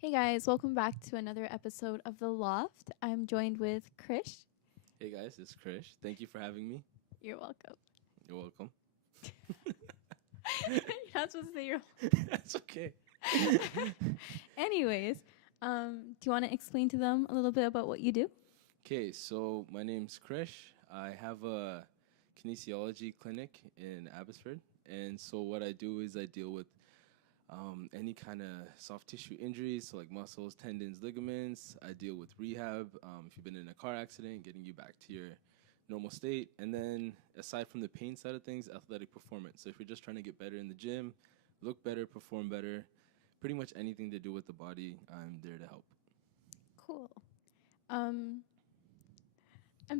Hey guys, welcome back to another episode of The Loft. I'm joined with Krish. Hey guys, it's Krish. Thank you for having me. You're welcome. You're welcome. You're not supposed to say you're That's okay. Anyways, do you want to explain to them a little bit about what you do? Okay, so my name's Krish. I have a kinesiology clinic in Abbotsford. And so what I do is I deal with any kind of soft tissue injuries, so like muscles, tendons, ligaments. I deal with rehab. If you've been in a car accident, getting you back to your normal state. And then aside from the pain side of things, athletic performance. So if you're just trying to get better in the gym, look better, perform better, pretty much anything to do with the body, I'm there to help. Cool. I'm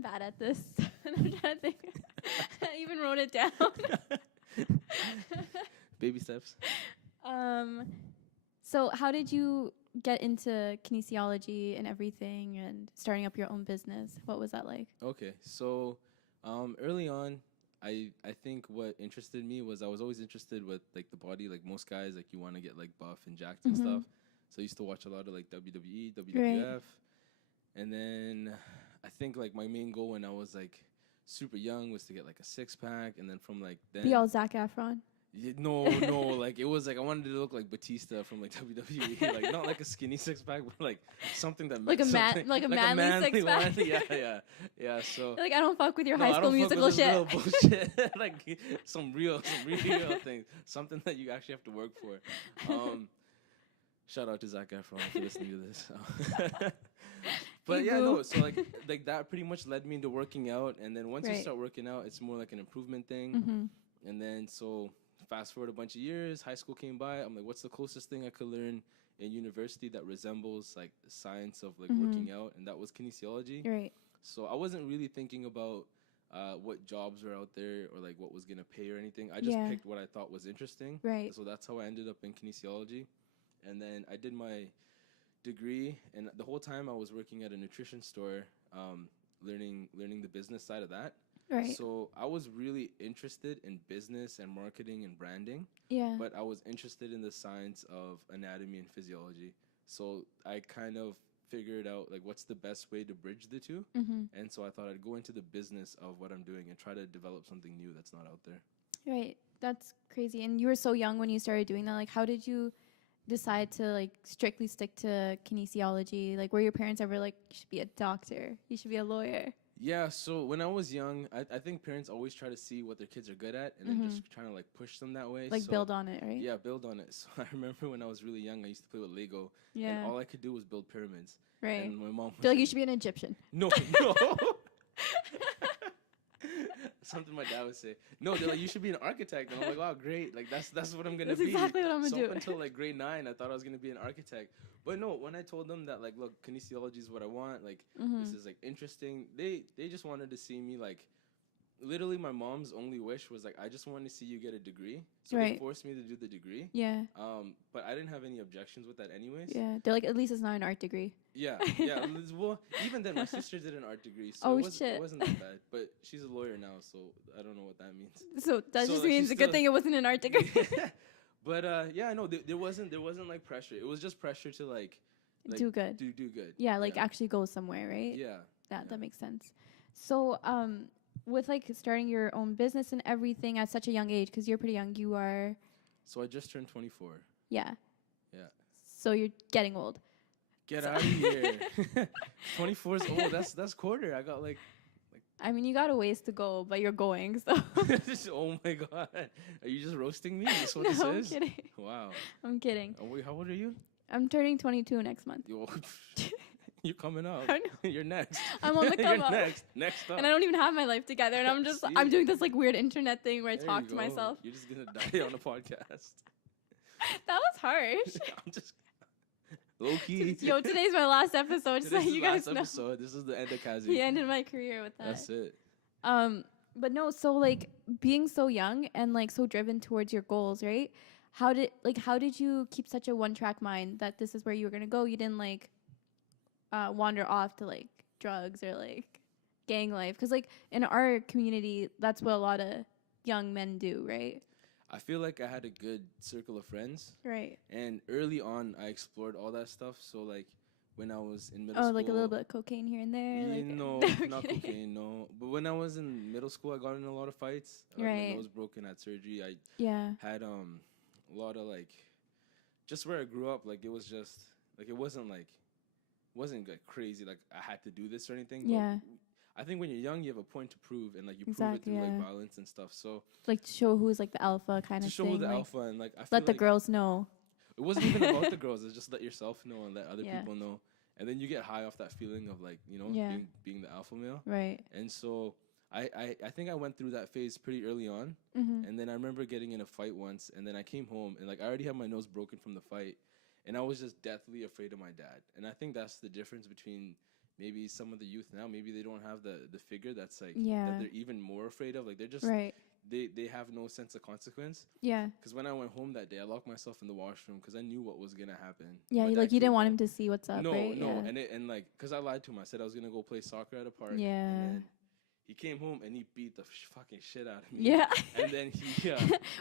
bad at this. I'm trying to think. I even wrote it down. Baby steps. So how did you get into kinesiology and everything and starting up your own business? What was that like? Okay, so early on, I think what interested me was I was always interested with like the body. Like most guys, like you want to get like buff and jacked and stuff. So I used to watch a lot of like WWE, WWF, Right. and then I think like my main goal when I was like super young was to get like a six pack, and then from like then Be all Zac Efron. no, like it was like I wanted to look like Batista from like WWE, like not like a skinny six pack, but like something that Like a man- something, like a manly six-pack. yeah. So Like, I don't fuck with your no, High I School don't fuck Musical with this shit. real bullshit. Like some real things, something that you actually have to work for. Shout out to Zac Efron for listening to this. But yeah, no. So like that pretty much led me into working out, and then once you Right. start working out, it's more like an improvement thing. And then so fast forward a bunch of years, high school came by. I'm like, what's the closest thing I could learn in university that resembles like the science of like working out? And that was kinesiology. Right. So I wasn't really thinking about what jobs were out there or like what was gonna pay or anything. I just Yeah. picked what I thought was interesting. Right. So that's how I ended up in kinesiology. And then I did my degree, and the whole time I was working at a nutrition store, learning the business side of that. Right. So I was really interested in business and marketing and branding, Yeah. but I was interested in the science of anatomy and physiology. So I kind of figured out like what's the best way to bridge the two. And so I thought I'd go into the business of what I'm doing and try to develop something new that's not out there. Right. That's crazy. And you were so young when you started doing that. Like, how did you decide to like strictly stick to kinesiology? Like, were your parents ever like, you should be a doctor, you should be a lawyer? Yeah, so when I was young, I think parents always try to see what their kids are good at and then just trying to like push them that way. Like, So build on it, right? yeah, build on it. So I remember when I was really young, I used to play with Lego, Yeah. and all I could do was build pyramids. Right. And my mom was They're like, you should be an Egyptian. no. Something my dad would say. No, they're like, you should be an architect. And I'm like, wow, great. Like that's what I'm gonna That's be. exactly what I'm gonna So do. up until like grade 9, I thought I was gonna be an architect. But no, when I told them that like, look, kinesiology is what I want, like this is like interesting, they just wanted to see me like literally my mom's only wish was like I just wanted to see you get a degree. So they Right. forced me to do the degree. Yeah. But I didn't have any objections with that anyways. Yeah. They're like, at least it's not an art degree. Yeah. Well, even then, my sister did an art degree, so Oh, it shit. wasn't that bad. But she's a lawyer now, so I don't know what that means. So that So, just like, means she's a good still- thing it wasn't an art degree. But yeah, no, there wasn't like pressure. It was just pressure to like Do good. do good. Yeah, like actually go somewhere, right? Yeah. That makes sense. So, with like starting your own business and everything at such a young age, because you're pretty young, you are, So I just turned 24. yeah. Yeah. So you're getting old. Get out of here. 24 is old. That's quarter. I got like. I mean, you got a ways to go, but you're going. So Oh my god. Are you just roasting me? That's what no, this I'm is. kidding. Wow. I'm kidding. Oh, wait, how old are you? I'm turning 22 next month, You're coming up. I know. You're next. I'm on the come You're up. Next up. and I don't even have my life together. And I'm just, See? I'm doing this like weird internet thing where I There talk you to go. myself. You're just gonna die on a podcast. That was harsh. I'm just low key. Yo, today's my last episode, so This is you the guys last know. episode. This is the end of Kazi. He ended my career with that. That's it. But no, so like being so young and like so driven towards your goals, right? How did you keep such a one-track mind that this is where you were gonna go? You didn't like wander off to like drugs or like gang life, because like in our community, that's what a lot of young men do, right? I feel like I had a good circle of friends, Right. and early on I explored all that stuff. So like when I was in middle Oh, like a little school, bit of cocaine here and there. you Like, know, no, I'm not kidding. cocaine, no. But when I was in middle school, I got in a lot of fights. I got my Right. nose broken, had surgery. I Yeah. had a lot of like just where I grew up. Like it was just like it wasn't like crazy. Like I had to do this or anything. But Yeah. I think when you're young, you have a point to prove, and like you prove it Exactly. through like Yeah. violence and stuff. So Like to show who's like the alpha kind to of show who thing. the Like alpha and like I feel let the like girls know. it wasn't even about the girls. It's just let yourself know and let other Yeah. people know, and then you get high off that feeling of like Yeah. being the alpha male. Right. And so I think I went through that phase pretty early on, Mm-hmm. and then I remember getting in a fight once, and then I came home and like I already had my nose broken from the fight, and I was just deathly afraid of my dad. And I think that's the difference between maybe some of the youth now. Maybe they don't have the figure that's like Yeah. that they're even more afraid of. Like they're just Right. they have no sense of consequence. Yeah. Because when I went home that day, I locked myself in the washroom because I knew what was gonna happen. Yeah. My Like dad you came didn't want home. him to see what's up, No, right? no, Yeah. and like, cause I lied to him. I said I was gonna go play soccer at a park. Yeah. And then he came home and he beat the fucking shit out of me. Yeah. And then he,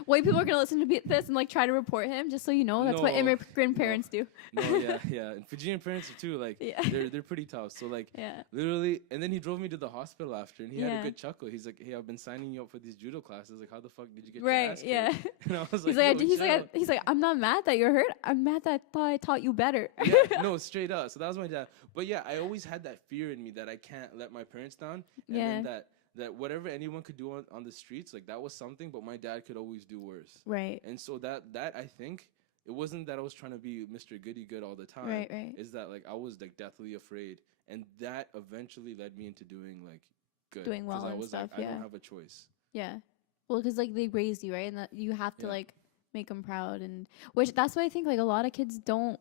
White people are gonna listen to this and like try to report him, just so you know. That's what No, immigrant parents do. no, yeah. And Fijian parents too, like, Yeah. they're pretty tough. So like, Yeah. literally, and then he drove me to the hospital after, and he had Yeah. a good chuckle. He's like, "Hey, I've been signing you up for these judo classes. Like, how the fuck did you get Right. your ass kicked?" Yeah. And I was He's like, like, "Yo, chill." he's like, I'm not mad that you're hurt. I'm mad that I thought I taught you better. Yeah, no, straight up. So that was my dad. But yeah, I always had that fear in me that I can't let my parents down, and Yeah. then that whatever anyone could do on the streets, like that was something, but my dad could always do worse. Right. And so that I think it wasn't that I was trying to be Mr. Goody Good all the time. Right. Right. Is that like I was like deathly afraid, and that eventually led me into doing like good, Doing well 'cause I and was stuff, like, I yeah. don't have a choice. Yeah. Well, because like they raised you, right, and that you have to Yeah. like make them proud, and which that's why I think like a lot of kids don't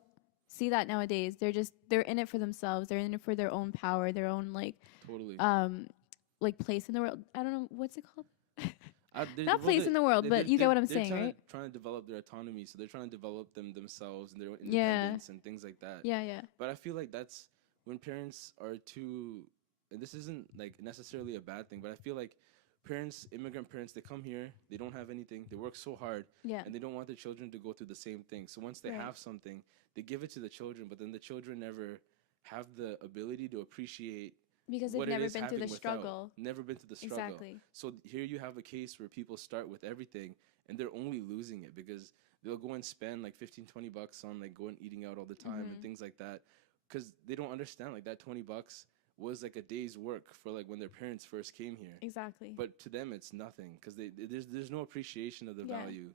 see that nowadays. They're in it for themselves. They're in it for their own power, their own Totally. like place in the world. I don't know what's it called. Not place in the world, but you get what I'm saying, right? Trying to develop their autonomy, so they're trying to develop themselves and their own Yeah. independence and things like that. Yeah. Yeah. But I feel like that's when parents are too, and this isn't like necessarily a bad thing, but I feel like immigrant parents, they come here, they don't have anything, they work so hard, Yeah. and they don't want their children to go through the same thing. So once they Right. have something, they give it to the children, but then the children never have the ability to appreciate Because they've what it never is been through the having without. struggle. Never been through the struggle. Exactly. So here you have a case where people start with everything and they're only losing it because they'll go and spend like 15, $20 on like going eating out all the time and things like that. Because they don't understand like that $20 was like a day's work for like when their parents first came here. Exactly. But to them it's nothing because there's no appreciation of the Yeah. value.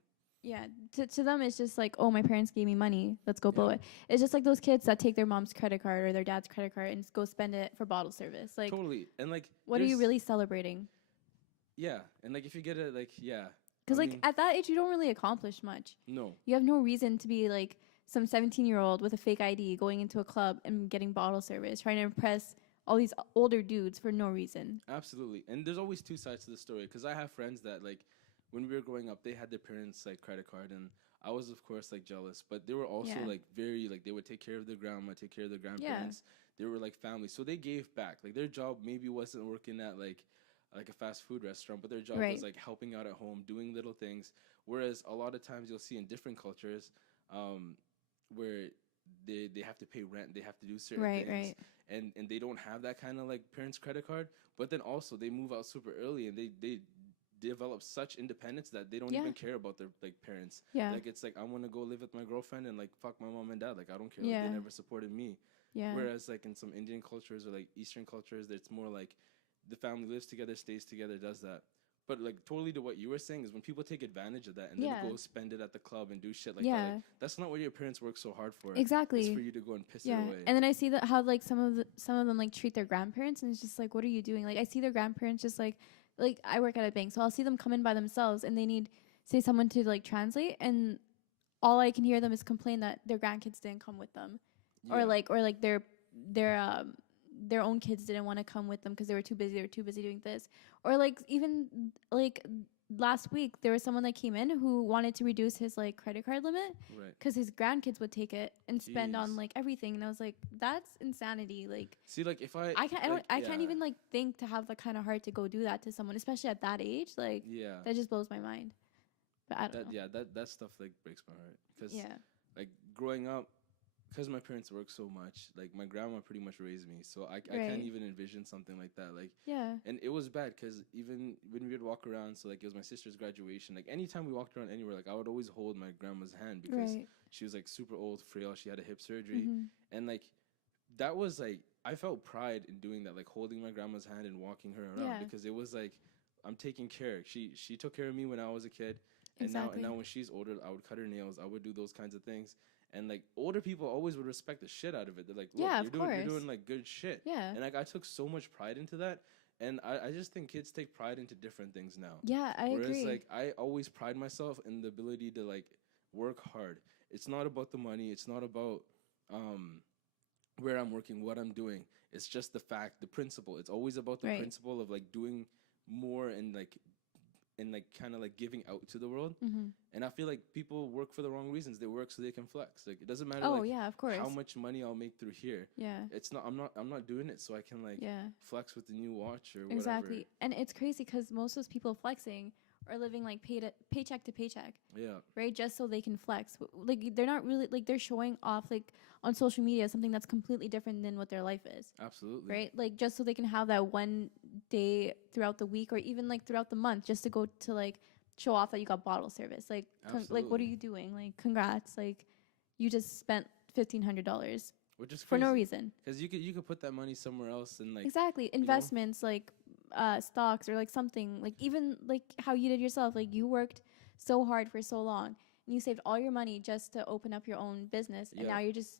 Yeah, to them it's just like, oh, my parents gave me money, let's go blow Yeah. it. It's just like those kids that take their mom's credit card or their dad's credit card and just go spend it for bottle service. Like, Totally. And like what are you there's- really celebrating? Yeah. And like if you get it like Because I like mean, at that age, you don't really accomplish much. no. You have no reason to be like some 17-year-old with a fake ID going into a club and getting bottle service, trying to impress all these older dudes for no reason. Absolutely. And there's always two sides to the story because I have friends that like when we were growing up, they had their parents like credit card, and I was of course like jealous, but they were also Yeah. like very like they would take care of their grandma, take care of their grandparents. They were like family, so they gave back. Like their job maybe wasn't working at like a fast food restaurant, but their job Right. was like helping out at home, doing little things. Whereas a lot of times you'll see in different cultures where they have to pay rent, they have to do certain Right, things, right. and they don't have that kind of like parents credit card. But then also they move out super early and they develop such independence that they don't Yeah. even care about their like parents. Yeah. Like it's like I want to go live with my girlfriend and like fuck my mom and dad. Like I don't care. Yeah. Like, they never supported me. Yeah. Whereas like in some Indian cultures or like Eastern cultures, it's more like the family lives together, stays together, does that. But like totally to what you were saying is when people take advantage of that and Yeah. then go spend it at the club and do shit like Yeah. that. Like, that's not what your parents work so hard for. Exactly. It's for you to go and piss Yeah, it away. and then I see that how like some of them like treat their grandparents, and it's just like, what are you doing? Like I see their grandparents just like I work at a bank, so I'll see them come in by themselves, and they need say someone to like translate, and all I can hear them is complain that their grandkids didn't come with them, Yeah. or like their own kids didn't want to come with them because they were too busy. They were too busy doing this, or like even like last week there was someone that came in who wanted to reduce his like credit card limit Right. because his grandkids would take it and spend on Jeez. like everything, and I was like, that's insanity. Like See, like if I can't even like think to have the kind of heart to go do that to someone, especially at that age. Like Yeah. that just blows my mind. But I don't know. That stuff like breaks my heart because Yeah. like growing up, because my parents work so much, like my grandma pretty much raised me, so I can't Right. even envision something like that. Like, Yeah. and it was bad because even when we would walk around, so like it was my sister's graduation, like anytime we walked around anywhere, like I would always hold my grandma's hand because Right. she was like super old, frail, she had a hip surgery, Mm-hmm. and like that was like I felt pride in doing that, like holding my grandma's hand and walking her around Yeah. because it was like I'm taking care. She took care of me when I was a kid, and Exactly. now when she's older, I would cut her nails, I would do those kinds of things. And like older people always would respect the shit out of it. They're like, look, Yeah, you're of doing course. like good shit. Yeah. And like I took so much pride into that. And I just think kids take pride into different things now. Yeah, I Whereas agree. like I always pride myself in the ability to like work hard. It's not about the money. It's not about um where I'm working, what I'm doing. It's just the fact, the principle. It's always about the Right. principle of like doing more and like kind of like giving out to the world. Mm-hmm. And I feel like people work for the wrong reasons. They work so they can flex. Like it doesn't matter Oh, like yeah, of course. how much money I'll make through here. Yeah. It's not I'm not doing it so I can like Yeah. flex with the new watch or Exactly. And it's crazy because most of those people flexing are living like paycheck to paycheck, whatever. Yeah. right? Just so they can flex. Like they're not really like they're showing off like on social media something that's completely different than what their life is, Absolutely. right? Like just so they can have that one day throughout the week or even like throughout the month just to go to like show off that you got bottle service. Like like what are Absolutely. you doing? Like congrats. Like you just spent $1,500 Which is for crazy. no reason. Because you could put that money somewhere else and like Exactly. Investments like stocks or like something like even like how you did yourself. Like you worked so hard for so long and you saved all your money just to open up your own business and Yeah. now you're just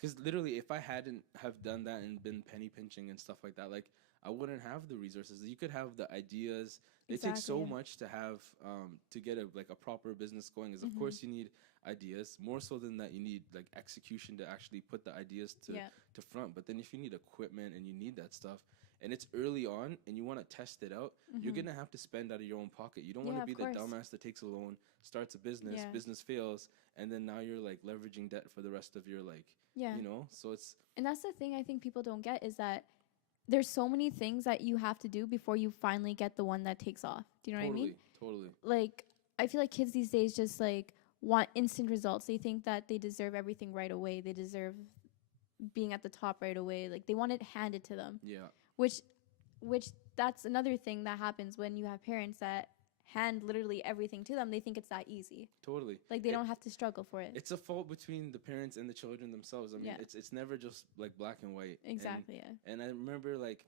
because literally if I hadn't have done that and been penny pinching and stuff like that, like I wouldn't have the resources. You could have the ideas. They take so Exactly. much to have to get a like a proper business going. Is of Mhm. course you need ideas. More so than that, you need like execution to actually put the ideas Yeah. to front. But then if you need equipment and you need that stuff, and it's early on and you want to test it out, you're Mhm. gonna have to spend out of your own pocket. You don't Yeah, want to of be the course. dumbass that takes a loan, starts a business, Yeah. business fails, and then now you're like leveraging debt for the rest of your like Yeah. you know. So it's And that's the thing I think people don't get is that there's so many things that you have to do before you finally get the one that takes off. Do you know what I mean? totally. Like I feel like kids these days just like want instant results. They think that they deserve everything right away. They deserve being at the top right away. Like they want it handed to them. Yeah. Which that's another thing that happens when you have parents that hand literally everything to them. They think it's that easy. Totally. Like they don't have to struggle for it. It's a fault between the parents and the children themselves. I mean, Yeah. it's never just like black and white. Exactly, yeah. And I remember like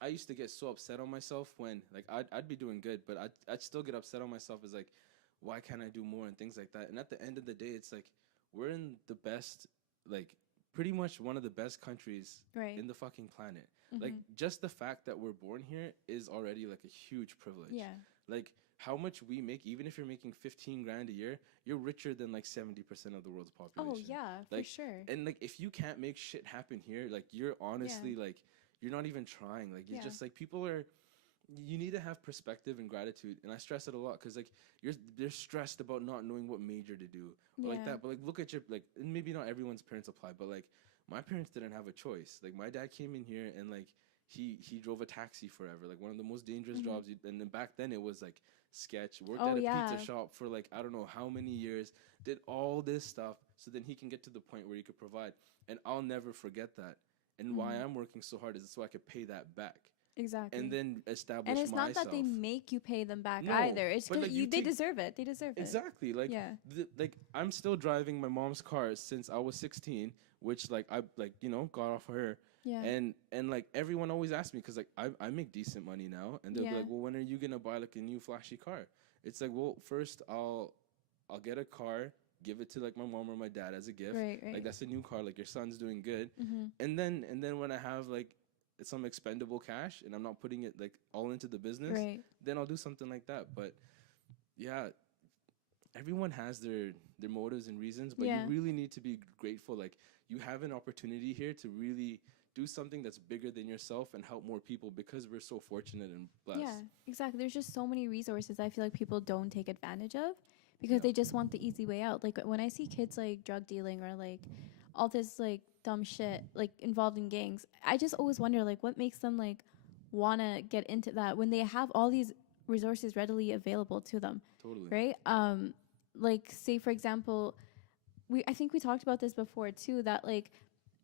I used to get so upset on myself when like I'd be doing good, but I'd still get upset on myself as like why can't I do more and things like that. And at the end of the day, it's like we're in the best like pretty much one of the best countries Right. in the fucking planet. Mhm. Like just the fact that we're born here is already like a huge privilege. Yeah. Like how much we make, even if you're making 15 grand a year, you're richer than like 70% of the world's population. Oh yeah, like, for sure. And like if you can't make shit happen here, like you're honestly like you're not even trying. Like it's Yeah. just like people are. You need to have perspective and gratitude, and I stress it a lot because like they're stressed about not knowing what major to do or like Yeah. that. But like look at your like, and maybe not everyone's parents apply, but like my parents didn't have a choice. Like my dad came in here and like he drove a taxi forever, like one of the most dangerous Mhm. jobs. And then back then it was like sketch. Worked Oh, at a yeah. pizza shop for like I don't know how many years. Did all this stuff so then he can get to the point where he could provide. And I'll never forget that. And why Mhm. I'm working so hard is so I could pay that back Exactly. and then establish And it's not myself. that they make you pay them back No, either. It's but, because like, you they take- deserve it. They deserve it. Exactly. Like Yeah. like I'm still driving my mom's car since I was 16, which like I like got off of her. Yeah. And like everyone always asks me because like I make decent money now, and they'll be Yeah. like, well, when are you gonna buy like a new flashy car? It's like, well, first I'll get a car, give it to like my mom or my dad as a gift. Right. Right. Like that's a new car. Like your son's doing good. Mm-hmm. And then when I have like some expendable cash and I'm not putting it like all into the business, Right. then I'll do something like that. But yeah, everyone has their motives and reasons, but Yeah. you really need to be grateful. Like you have an opportunity here to really do something that's bigger than yourself and help more people because we're so fortunate and blessed. Yeah. Exactly. There's just so many resources I feel like people don't take advantage of because Yeah. they just want the easy way out. Like when I see kids like drug dealing or like all this like dumb shit like involved in gangs, I just always wonder like what makes them like want to get into that when they have all these resources readily available to them, Totally. right? Like say for example, I think we talked about this before too, that like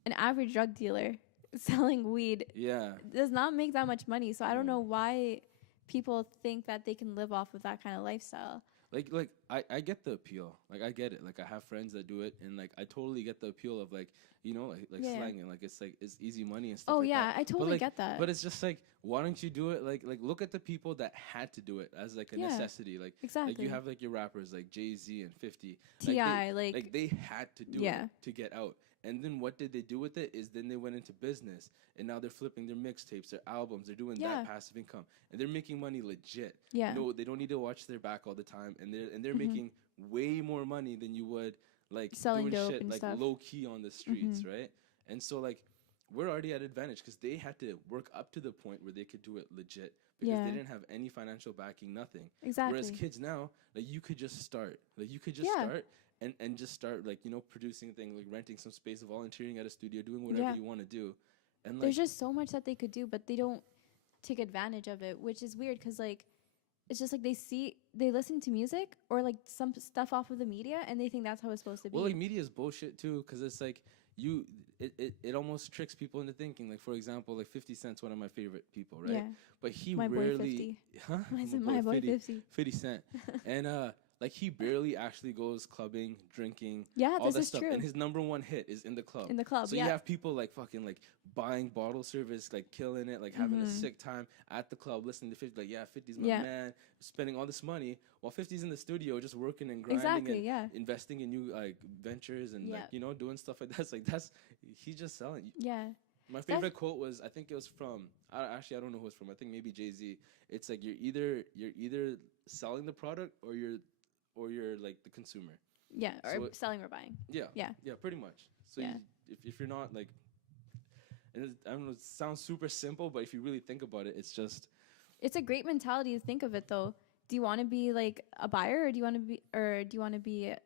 an average drug dealer selling weed Yeah. does not make that much money. So I don't No. know why people think that they can live off of that kind of lifestyle. Like I get the appeal. Like I get it. Like I have friends that do it, and like I totally get the appeal of like, you know, like Yeah. slanging. Like it's easy money and stuff. Oh like yeah, that. I totally like, get that. But it's just like, why don't you do it? Like look at the people that had to do it as like a Yeah, necessity. Like exactly. like you have like your rappers like Jay-Z and 50. T.I. Like they had to do Yeah. it to get out. And then what did they do with it? Is then they went into business, and now they're flipping their mixtapes, their albums. They're doing Yeah. that passive income, and they're making money legit. Yeah. No, they don't need to watch their back all the time, and they're Mhm. making way more money than you would like Selling doing dope shit and like stuff. low key on the streets, Mhm. right? And so like we're already at advantage because they had to work up to the point where they could do it legit because Yeah. they didn't have any financial backing, nothing. Exactly. Whereas kids now, like you could just start, like you could just Yeah. start and just start like, you know, producing things, like renting some space, volunteering at a studio, doing whatever Yeah. you want to do. And like There's just so much that they could do, but they don't take advantage of it, which is weird because like it's just like they listen to music or like some stuff off of the media and they think that's how it's supposed to be. well, like media is bullshit too, because it's like it almost tricks people into thinking. Like for example, like 50 Cent's one of my favorite people, right? Yeah. But he My boy rarely, 50. huh? My boy 50. 50 Cent, and like he barely actually goes clubbing, drinking, Yeah, all this that is stuff. true. And his number one hit is in the club. In the club, So yeah. you have people like fucking like buying bottle service, like killing it, like having a Mhm. sick time at the club, listening to 50. Like, yeah, 50's my Yeah. man, spending all this money while 50's in the studio just working and grinding Exactly, and yeah. investing in new like ventures and Yeah. like, you know, doing stuff like that. It's like he's just selling. Yeah. My favorite quote was, I think it was from, I don't know who it's from. I think maybe Jay-Z. It's like you're either selling the product or you're like the consumer. Yeah, or So selling or buying. Yeah. Yeah. Yeah, pretty much. So Yeah. if you're not like, and I don't know, it sounds super simple, but if you really think about it, it's just. It's a great mentality to think of it though. Do you want to be like a buyer or do you want to be a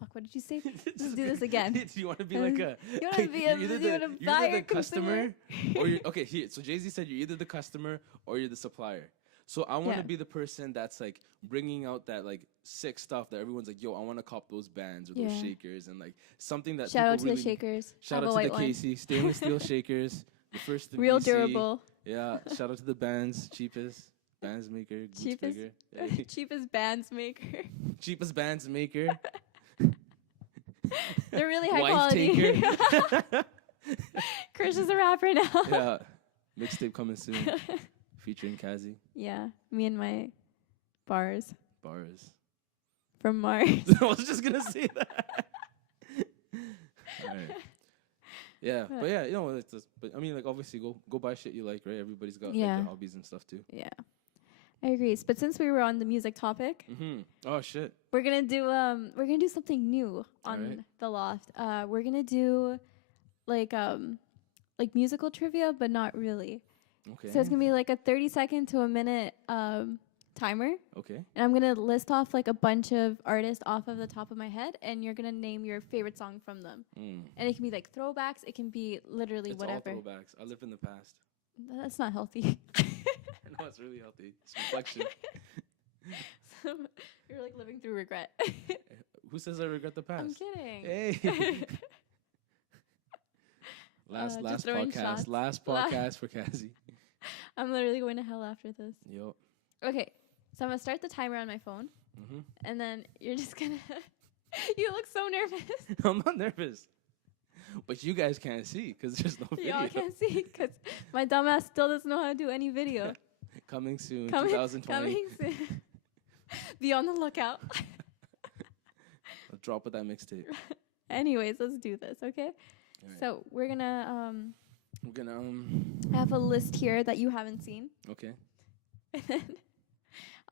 fuck, what did you say? Let's do this again. Do you want to be like a? You want to be a you're you wanna buyer, the customer, consumer? or you're okay. Here, so Jay-Z said you're either the customer or you're the supplier. So I want to Yeah. be the person that's like bringing out that like sick stuff that everyone's like, yo, I want to cop those bands or those Yeah. shakers and like something that Shout out to people the really. shakers. Shout Have out a to the white one. Casey stainless steel shakers, the first in Real BC. durable. Yeah, shout out to the bands, cheapest bands maker, goods Cheapest- maker. Hey. Cheapest bands maker. Cheapest bands maker. They're really high Wife quality. taker. Krish is a rapper now. Yeah, mixtape coming soon, featuring Kazi. Yeah, me and my bars Bars. from Mars. I was just gonna say that. All right. Yeah, but yeah, you know, it's just, but I mean, like, obviously, go buy shit you like, right? Everybody's got like Yeah. their hobbies and stuff too. Yeah, I agree. But since we were on the music topic, Mm-hmm. Oh shit. we're gonna do something new on Alright. the Loft. We're gonna do like musical trivia, but not really. Okay. So it's gonna be like a 30-second to a minute timer, Okay. and I'm gonna list off like a bunch of artists off of the top of my head, and you're gonna name your favorite song from them. Mm. And it can be like throwbacks. It can be literally It's whatever. all throwbacks. I live in the past. That's not healthy. I know it's really healthy. It's reflection. So you're like living through regret. Who says I regret the past? I'm kidding. Hey. last just throwing podcast. shots. Last podcast for Kazi. I'm literally going to hell after this. Yo. Okay, so I'm gonna start the timer on my phone, Mm-hmm. and then you're just gonna. You look so nervous. I'm not nervous. But you guys can't see because there's no video. Y'all can't see because my dumbass still doesn't know how to do any video. Coming soon, Coming 2020. Coming soon. Be on the lookout. I'll drop with that mixtape. Anyways, let's do this, okay? All right. So we're gonna We're gonna I have a list here that you haven't seen. okay. And then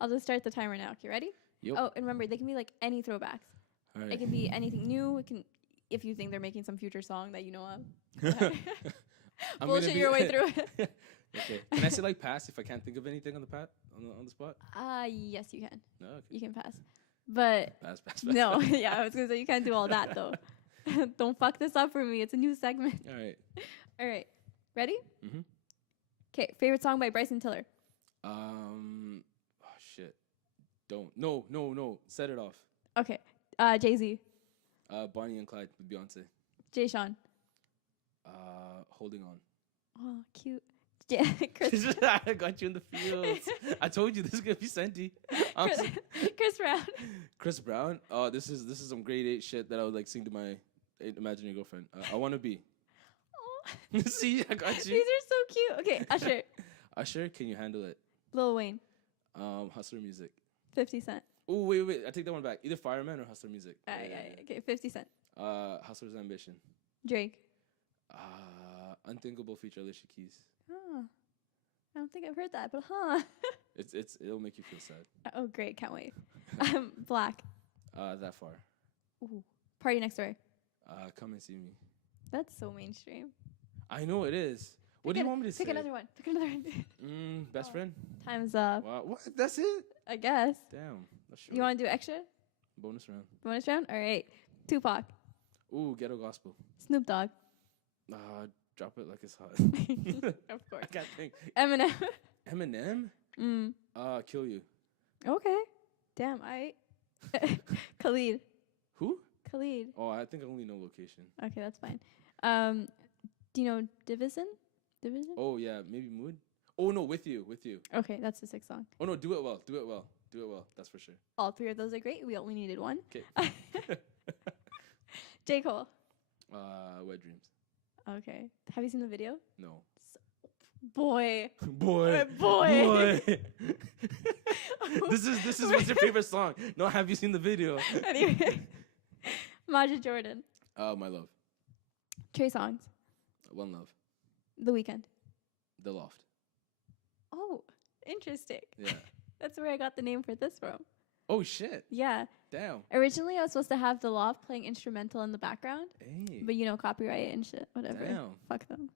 I'll just start the timer now. Okay, ready? Yep. Oh, and remember, they can be like any throwbacks. All It right. can be anything new. It can, if you think they're making some future song that you know of. I'm gonna Bullshit be- your way through it. Okay. Can I say like pass if I can't think of anything on the spot? Yes, you can. No. Okay. You can pass. But Pass. no, yeah, I was gonna say you can't do all that though. Don't fuck this up for me. It's a new segment. All right. All right, ready? Mhm. Okay, favorite song by Bryson Tiller. Oh Don't. No, no, no. Set it off. Okay. Jay-Z. Bonnie and Clyde with Beyonce. Jay Sean. Holding on. Oh, cute. Yeah, Chris. I got you in the fields. I told you this is gonna be Senti. Chris Brown. Chris Brown. Oh, this is some grade 8 shit that I would like sing to my imaginary girlfriend. I wanna be. Oh. See, I got you. These are so cute. Okay, Usher. Usher, can you handle it? Lil Wayne. Hustler music. 50 Cent. Oh wait, I take that one back. Either Fireman or Hustler music. Yeah. Okay, 50 Cent. Hustler's Ambition. Drake. Unthinkable feature Alicia Keys. Oh, I don't think I've heard that, but It'll make you feel sad. Oh, great, can't wait. Black. That far. Ooh. Party Next Door. Come and see me. That's so mainstream. I know it is. What do you want me to say? Pick another one. Best friend. Time's up. Wow, what? That's it? I guess. Damn. That's short. You want to do extra? Bonus round. Bonus round? All right. Tupac. Ooh, ghetto gospel. Snoop Dogg. Drop it like it's hot. Of course. I can't think. Eminem. Eminem? Kill You. Okay. Damn, Khalid. Who? Khalid. Oh, I think I only know location. Okay, that's fine. Do you know Division? Oh, yeah, maybe Mood? Oh, no, With You. Okay, that's the 6th song. Oh, no, Do It Well. That's for sure. All 3 of those are great. We only needed one. Okay. J. Cole. Wet Dreams. Okay. Have you seen the video? No. Boy. Boy. This is what's your favorite song? No, have you seen the video? Anyway. Majid Jordan. My Love. Trey Songz. One Love. The Weeknd. The Loft. Oh, interesting. Yeah. That's where I got the name for this from. Oh, shit. Yeah. Damn. Originally, I was supposed to have The Loft playing instrumental in the background. Hey. But, copyright and shit. Whatever. Damn. Fuck them.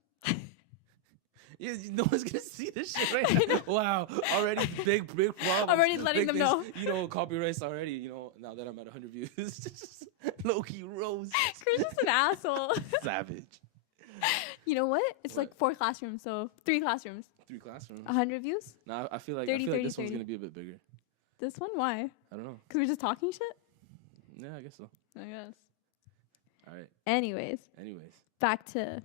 Yeah, no one's going to see this shit right now. Wow. Already big problems. Already letting them know. Copyrights already, now that I'm at 100 views. Low-key rose. Chris is an asshole. Savage. You know what? It's like 4 classrooms, so 3 classrooms. 3 classrooms. 100 views? No, I feel like 30, this one's 30. going to be a bit bigger. This one? Why? I don't know. Because we're just talking shit? Yeah, I guess so. I guess. All right. Anyways. Back to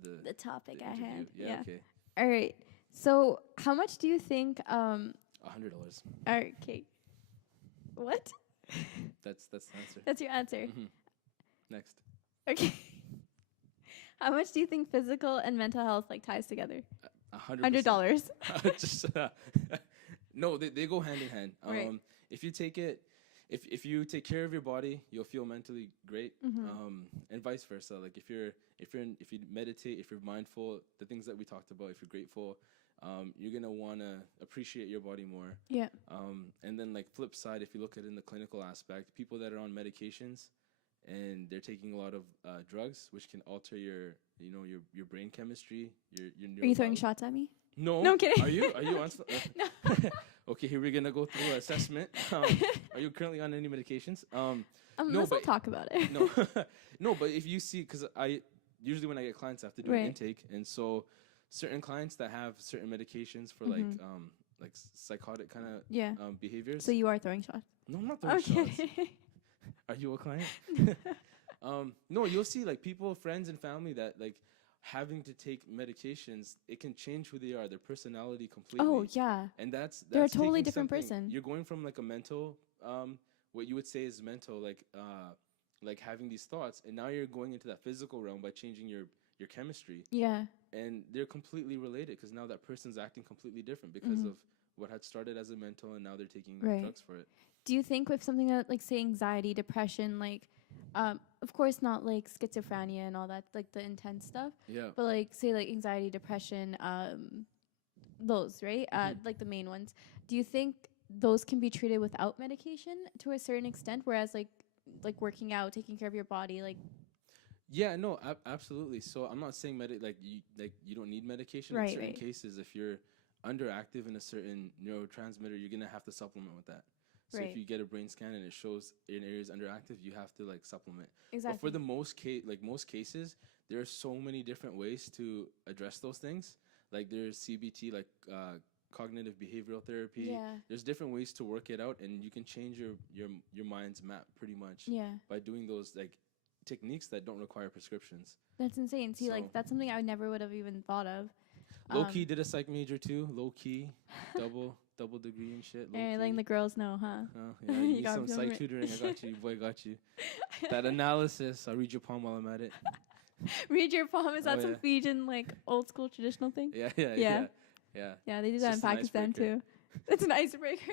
the topic at hand. Yeah, okay. All right. So how much do you think $100. okay. What? That's the answer. That's your answer. Mm-hmm. Next. Okay. How much do you think physical and mental health ties together? $100. Just no, they go hand in hand. Right. If you take you take care of your body, you'll feel mentally great. And vice versa. Like if you meditate, if you're mindful, the things that we talked about, if you're grateful, you're gonna wanna appreciate your body more. Yeah. And then flip side, if you look at it in the clinical aspect, people that are on medications and they're taking a lot of drugs, which can alter your brain chemistry. Your Are you throwing shots at me? No. No, I'm kidding. Are you on? No. Okay, here we're gonna go through an assessment. Are you currently on any medications? No, let's not talk about it. No, no. But if you see, because I usually when I get clients, I have to do an intake, and so certain clients that have certain medications for like psychotic kind of behaviors. So you are throwing shots? No, I'm not throwing shots. Are you a client? No, you'll see people, friends, and family that having to take medications, it can change who they are, their personality completely. Oh yeah. And that's they're a totally different person. You're going from a mental, what you would say is mental, having these thoughts, and now you're going into that physical realm by changing your chemistry. Yeah. And they're completely related because now that person's acting completely different because of what had started as a mental, and now they're taking drugs for it. Do you think with something that say anxiety, depression, of course not schizophrenia and all that, the intense stuff. Yeah. But say anxiety, depression, those, right? The main ones. Do you think those can be treated without medication to a certain extent? Whereas working out, taking care of your body, Yeah, no, absolutely. So I'm not saying you don't need medication in certain cases. If you're underactive in a certain neurotransmitter, you're gonna have to supplement with that. So if you get a brain scan and it shows in areas underactive, you have to supplement. Exactly. But for the most cases, there are so many different ways to address those things. There's CBT, cognitive behavioral therapy. Yeah. There's different ways to work it out, and you can change your mind's map pretty much Yeah. by doing those like techniques that don't require prescriptions. That's insane. See, So- like that's something I never would have even thought of. Low key did a psych major too. Low key, double degree and shit. Low And key. letting the girls know, huh? Oh, yeah, you You need got some some psych ri- tutoring. I got you, boy. Got you. That analysis. I'll read your palm while I'm at it. Read your palm. Is that Oh, some yeah. Fijian like old school traditional thing? Yeah. Yeah. Yeah. Yeah, they do It's that in just an Pakistan icebreaker. too. It's an icebreaker.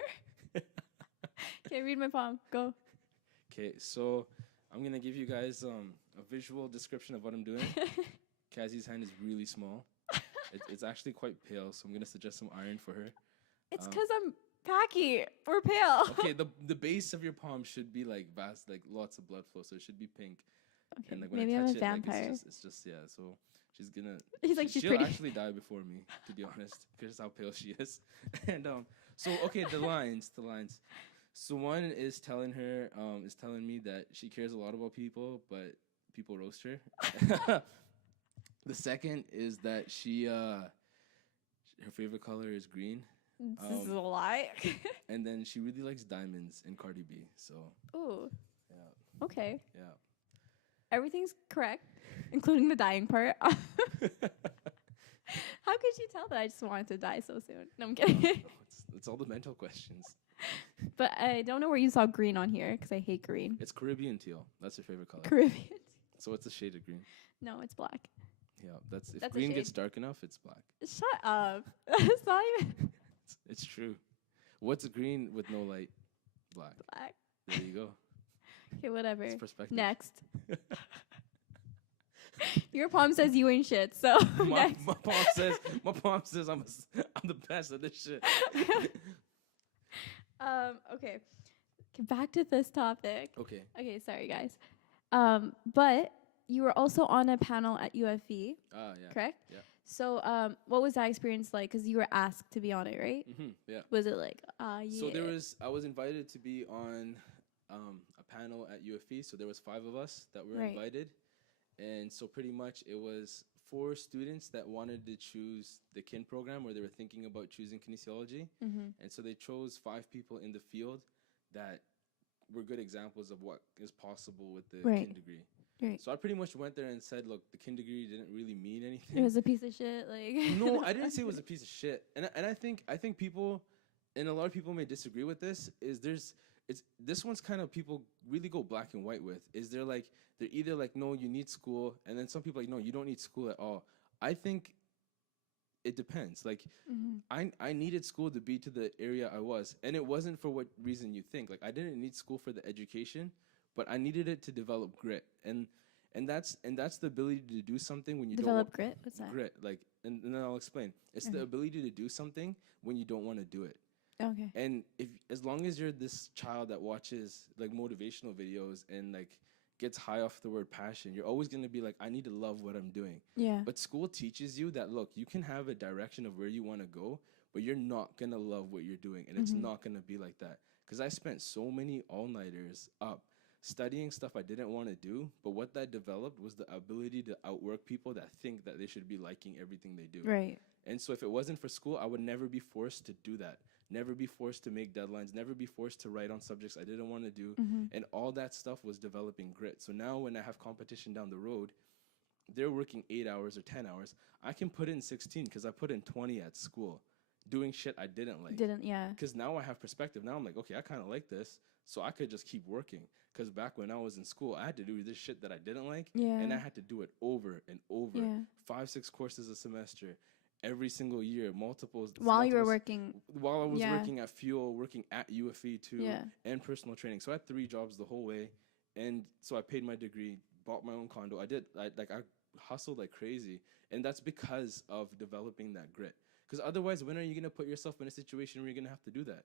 Okay, read my palm. Go. Okay, so I'm gonna give you guys a visual description of what I'm doing. Kazi's hand is really small. It's actually quite pale, so I'm gonna suggest some iron for her. It's because I'm packy or pale. Okay, the base of your palm should be like vast, like lots of blood flow, so it should be pink. Okay, And like when maybe I I'm touch a it, like, vampire. it's just yeah. So she's gonna. He's like, she's she'll pretty. actually die before me, to be honest, because how pale she is. And so okay, the lines. So one is telling me that she cares a lot about people, but people roast her. The second is that her favorite color is green, This is a lie. and then she really likes diamonds and Cardi B. So Ooh. yeah, Okay. yeah. Everything's correct, including the dying part. How could you tell that I just wanted to die so soon? No, I'm kidding. It's all the mental questions. But I don't know where you saw green on here because I hate green. It's Caribbean teal. That's her favorite color. Caribbean. So what's the shade of green? No, it's black. Yeah, if That's a green gets shade. dark enough, it's black. Shut up. It's not even It's true. What's green with no light? Black. black. There you go. Okay, whatever. It's perspective. Next. Your palm says you ain't shit, so my, next. my palm says I'm the best at this shit. Okay. Back to this topic. Okay. Okay, sorry guys. But you were also on a panel at UFV, Ah, yeah. correct? Yeah. So, what was that experience like? Because you were asked to be on it, right? Yeah. Was it like, yeah? So I was invited to be on a panel at UFE. So there was 5 of us that were Right. invited, and so pretty much it was 4 students that wanted to choose the kin program, or they were thinking about choosing kinesiology, and so they chose 5 people in the field that were good examples of what is possible with the Right. kin degree. Right. So I pretty much went there and said, look, the kin degree didn't really mean It anything. was a piece of shit. Like No, I didn't say it was a piece of shit. And I think people, and a lot of people may disagree with this, this one's kind of people really go black and white with. They're either like, no, you need school, and then some people like, no, you don't need school at all. I think it depends. Like I needed school to be to the area I was, and it wasn't for what reason you think. Like I didn't need school for the education, but I needed it to develop grit. And that's the ability to do something when you develop don't grit. What's that? grit. Like and then I'll explain. It's the ability to do something when you don't want to do it. Okay. And as long as you're this child that watches like motivational videos and like gets high off the word passion, you're always going to be like, I need to love what I'm doing. Yeah. But school teaches you that, look, you can have a direction of where you want to go, but you're not going to love what you're doing. And it's not going to be like that. Because I spent so many all-nighters up studying stuff I didn't want to do, but what that developed was the ability to outwork people that think that they should be liking everything they do. Right. And so if it wasn't for school, I would never be forced to do that. Never be forced to make deadlines, never be forced to write on subjects I didn't want to do. And all that stuff was developing grit. So now when I have competition down the road, they're working 8 hours or 10 hours. I can put in 16 because I put in 20 at school doing shit I didn't like. Yeah. Because now I have perspective. Now I'm like, okay, I kind of like this, so I could just keep working. Because back when I was in school, I had to do this shit that I didn't like, Yeah. and I had to do it over and over. Yeah. 5-6 courses a semester, every single year, multiples. While you were multiples- working. While I was Yeah. working at Fuel, working at UFE too, Yeah. and personal training. So I had 3 jobs the whole way, and so I paid my degree, bought my own condo. I hustled like crazy, and that's because of developing that grit. Because otherwise, when are you gonna put yourself in a situation where you're gonna have to do that?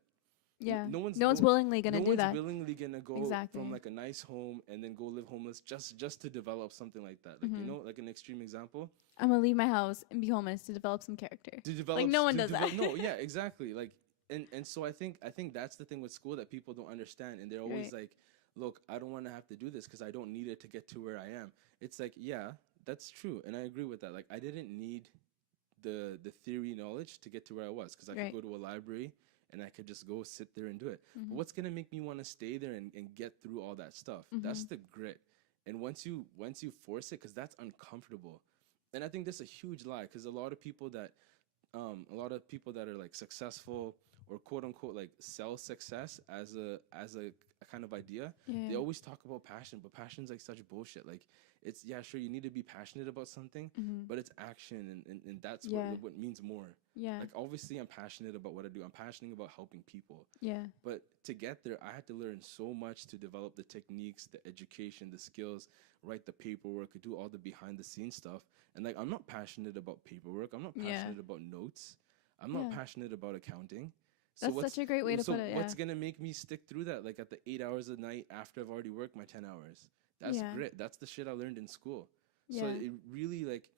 Yeah. No one's willingly gonna do that. No one's willingly gonna go Exactly. from like a nice home and then go live homeless just to develop something like that. Like you know, like an extreme example. I'm gonna leave my house and be homeless to develop some character. To develop, no one does that. No, yeah, exactly. Like, and so I think that's the thing with school that people don't understand, and they're always like, look, I don't want to have to do this because I don't need it to get to where I am. It's like, yeah, that's true, and I agree with that. Like, I didn't need the theory knowledge to get to where I was, because I Right. could go to a library and I could just go sit there and do it. But Mm-hmm. what's gonna make me want to stay there and get through all that stuff? That's the grit. And once you force it, because that's uncomfortable. And I think that's a huge lie, because a lot of people that are like successful or quote unquote like sell success as a kind of idea, Yeah. they always talk about passion, but passion's like such bullshit. Like, it's, yeah, sure, you need to be passionate about something, but it's action, and that's what means more. Yeah. Like, obviously I'm passionate about what I do. I'm passionate about helping people. Yeah. But to get there, I had to learn so much to develop the techniques, the education, the skills, write the paperwork, do all the behind the scenes stuff. And like, I'm not passionate about paperwork. I'm not passionate about notes. I'm not passionate about accounting. That's such a great way to put it. What's gonna make me stick through that? Like, at the 8 hours a night after I've already worked my 10 hours. That's grit. That's the shit I learned in school. So it really, like,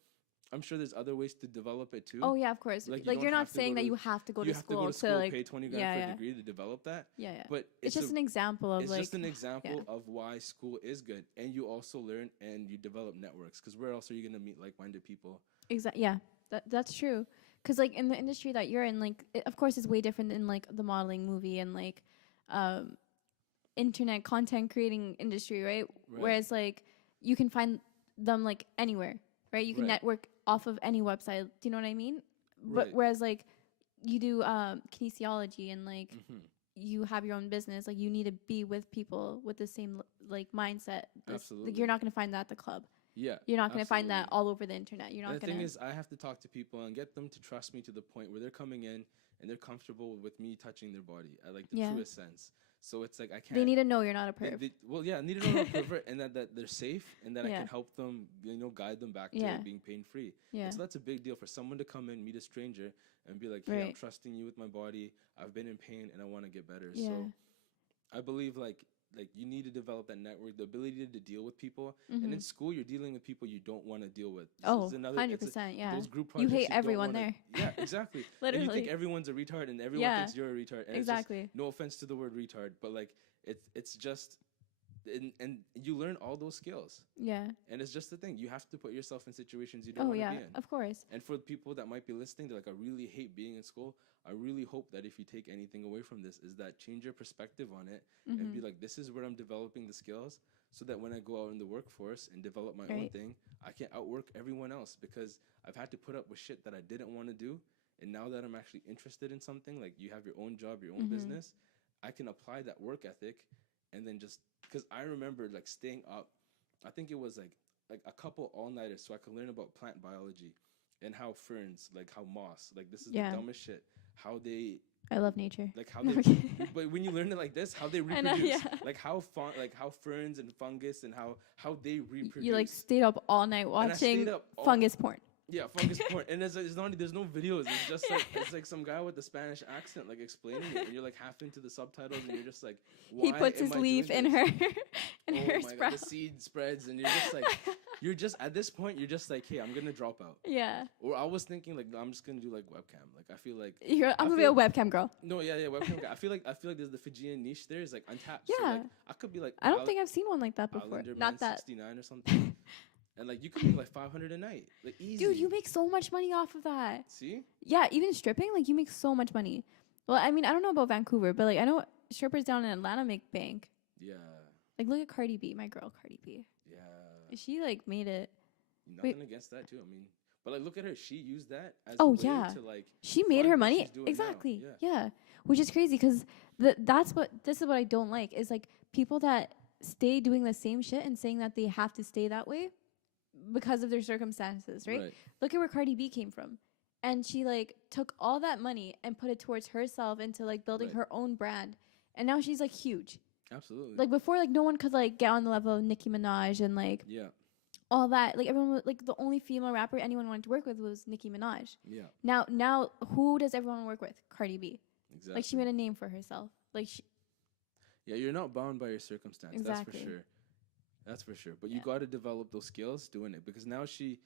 I'm sure there's other ways to develop it too. Oh yeah, of course. Like, you're not saying that you have to go to school to like pay 20 grand for a degree to develop that. Yeah. But it's just an example of like. It's just an example of why school is good, and you also learn and you develop networks. Because where else are you gonna meet like-minded people? Exactly. Yeah, that's true. Because like in the industry that you're in, like of course it's way different than like the modeling, movie, and like internet content creating industry, right? Whereas like you can find them like anywhere, right? You can network off of any website. Do you know what I mean? But whereas like you do kinesiology and like you have your own business, like you need to be with people with the same like mindset. Absolutely. Like, you're not going to find that at the club. Yeah. You're not going to find that all over the internet. You're not going to. The thing is, I have to talk to people and get them to trust me to the point where they're coming in and they're comfortable with me touching their body at like the truest sense. So it's like I can't. They need to know you're not a perv. Need to know I'm a pervert, and that they're safe, and that I can help them, guide them back to being pain-free. Yeah. So that's a big deal for someone to come in, meet a stranger, and be like, hey, I'm trusting you with my body. I've been in pain, and I want to get better. Yeah. So I believe like you need to develop that network, the ability to deal with people. And in school, you're dealing with people you don't want to deal with. 100%. Yeah. Those group projects, you hate everyone there. Yeah, exactly. Literally. And you think everyone's a retard, and everyone thinks you're a retard. And exactly. It's just, no offense to the word retard, but like it's just. And you learn all those skills. Yeah. And it's just the thing. You have to put yourself in situations you don't want to be in. Of course. And for people that might be listening, they're like, I really hate being in school. I really hope that if you take anything away from this, is that change your perspective on it and be like, this is where I'm developing the skills, so that when I go out in the workforce and develop my own thing, I can outwork everyone else, because I've had to put up with shit that I didn't want to do. And now that I'm actually interested in something, like you have your own job, your own business, I can apply that work ethic. And then just, because I remember like staying up, I think it was like a couple all-nighters so I could learn about plant biology and how ferns, like how moss, like this is the dumbest shit, how they... I love nature. Like how they... But when you learn it like this, how they reproduce, like how ferns and fungus and how they reproduce. You like stayed up all night watching fungus porn. Yeah, fungus porn. And there's no videos. It's just like it's like some guy with a Spanish accent like explaining it, and you're like half into the subtitles, and you're just like, why he puts his leaf in her her sprout. God, the seed spreads, and you're just at this point you're just like, hey, I'm gonna drop out. Yeah. Or I was thinking like, no, I'm just gonna do like webcam. Like I feel like I'm gonna be a webcam girl. No, yeah, webcam guy. I feel like there's the Fijian niche there is like untapped. Yeah. So, like, I could be like, I don't think I've seen one like that before. Not that 69 or something. And like you could make like 500 a night, like easy. Dude, you make so much money off of that. See? Yeah, even stripping, like you make so much money. Well, I mean, I don't know about Vancouver, but like I know strippers down in Atlanta make bank. Yeah. Like look at Cardi B, my girl Cardi B. Yeah. She like made it. Nothing against that too. I mean, but like look at her. She used that as a way to like. She made her money exactly. Yeah. Which is crazy because this is what I don't like is like people that stay doing the same shit and saying that they have to stay that way because of their circumstances, right? Look at where Cardi B came from. And she like took all that money and put it towards herself into like building her own brand. And now she's like huge. Absolutely. Like before, like no one could like get on the level of Nicki Minaj and like all that. Like everyone like the only female rapper anyone wanted to work with was Nicki Minaj. Yeah. Now who does everyone work with? Cardi B. Exactly. Like she made a name for herself. Like yeah, you're not bound by your circumstance. Exactly. That's for sure. That's for sure. But you got to develop those skills doing it, because now she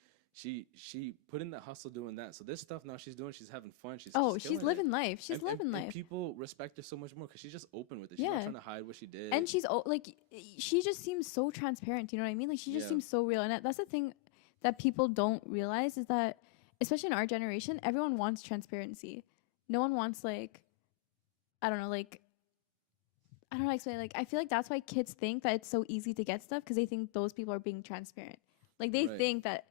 put in that hustle doing that. So this stuff now she's doing, she's having fun. She's living life. She's living life. And people respect her so much more because she's just open with it. She's not trying to hide what she did. And she's like, she just seems so transparent. You know what I mean? Like she just seems so real. And that's the thing that people don't realize is that especially in our generation, everyone wants transparency. No one wants like, I don't know, like, I don't know how to explain. Like, I feel like that's why kids think that it's so easy to get stuff because they think those people are being transparent. Like, they Right. think that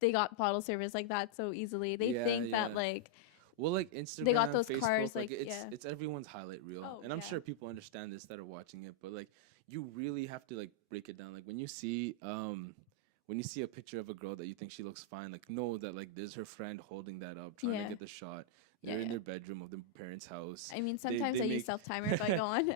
they got bottle service like that so easily. They Yeah, think yeah. that like Well, like they got Instagram, those cars. Facebook, like Like, yeah. it's everyone's highlight reel, Oh and I'm yeah. sure people understand this that are watching it. But like, you really have to like break it down. Like when you see a picture of a girl that you think she looks fine, like know that like there's her friend holding that up, trying to Yeah. get the shot. Yeah, They're in yeah. their bedroom of their parents' house. I mean, They sometimes they I use make self timer, but go on.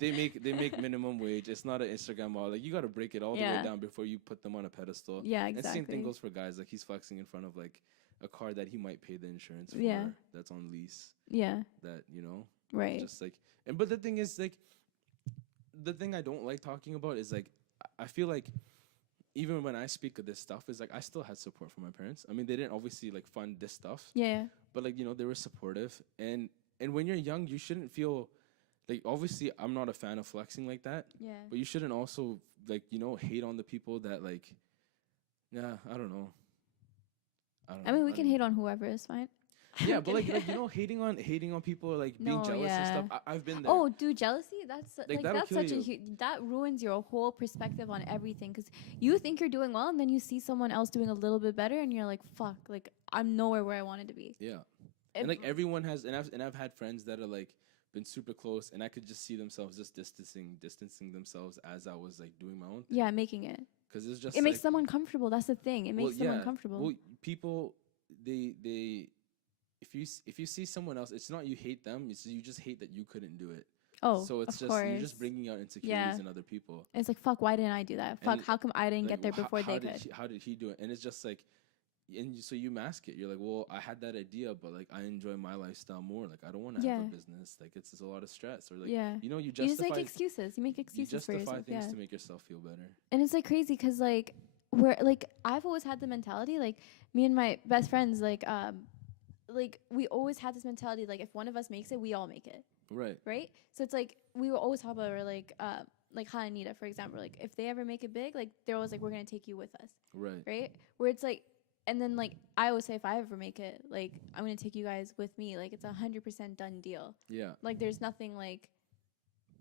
they make minimum wage. It's not an Instagram model. Like you got to break it all the way Yeah. down before you put them on a pedestal. Yeah, And same thing exactly. goes for guys. Like he's flexing in front of like a car that he might pay the insurance for, Yeah. that's on lease. Yeah. That Right. just like, and but the thing is like, the thing I don't like talking about is like, I feel like even when I speak of this stuff is like I still had support from my parents. I mean, they didn't obviously like fund this stuff, Yeah. but like they were supportive. And when you're young, you shouldn't feel like, obviously I'm not a fan of flexing like that, Yeah. but you shouldn't also like hate on the people that like, yeah, I don't know. I mean, we I can don't- hate on whoever is fine. Yeah, I'm but like, kidding. hating on people, like being No, jealous and yeah. stuff. I've been there. Oh, dude, jealousy? That's like that'll that's kill such a you. that ruins your whole perspective on everything because you think you're doing well and then you see someone else doing a little bit better and you're like, fuck, like I'm nowhere where I wanted to be. Yeah. It- And like everyone has, and I've had friends that are like been super close, and I could just see themselves just distancing themselves as I was like doing my own thing. yeah, making it. Because it's just It makes like, them uncomfortable. That's the thing. It makes them uncomfortable. Well, people, they if you see someone else, it's not you hate them, it's you just hate that you couldn't do it. Oh, So it's of just course. you're just bringing out insecurities Yeah. in other people. It's like, fuck, why didn't I do that? Fuck, And, how come I didn't like, get there before how they did could? how did he do it? And it's just like, so you mask it. You're like, well, I had that idea, but like I enjoy my lifestyle more. Like I don't want to have a Yeah. business. Like it's a lot of stress, or like Yeah. you You just justify make excuses. You make excuses for yourself. things Yeah. to make yourself feel better. And it's like crazy because like we're like I've always had the mentality like me and my best friends like we always had this mentality like if one of us makes it we all make it, Right. right? So it's like we were always talk about we're like Han and Nita, for example, like if they ever make it big, like they're always like we're gonna take you with us, Right. right? Where it's like, and then like I always say if I ever make it, like I'm gonna take you guys with me, like it's 100% done deal. Yeah. Like there's nothing like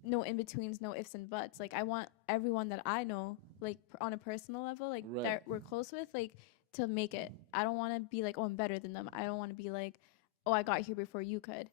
no in betweens, no ifs and buts. Like I want everyone that I know, like on a personal level, like Right. that we're close with, like to make it. I don't want to be like, oh, I'm better than them. I don't want to be like, oh, I got here before you could.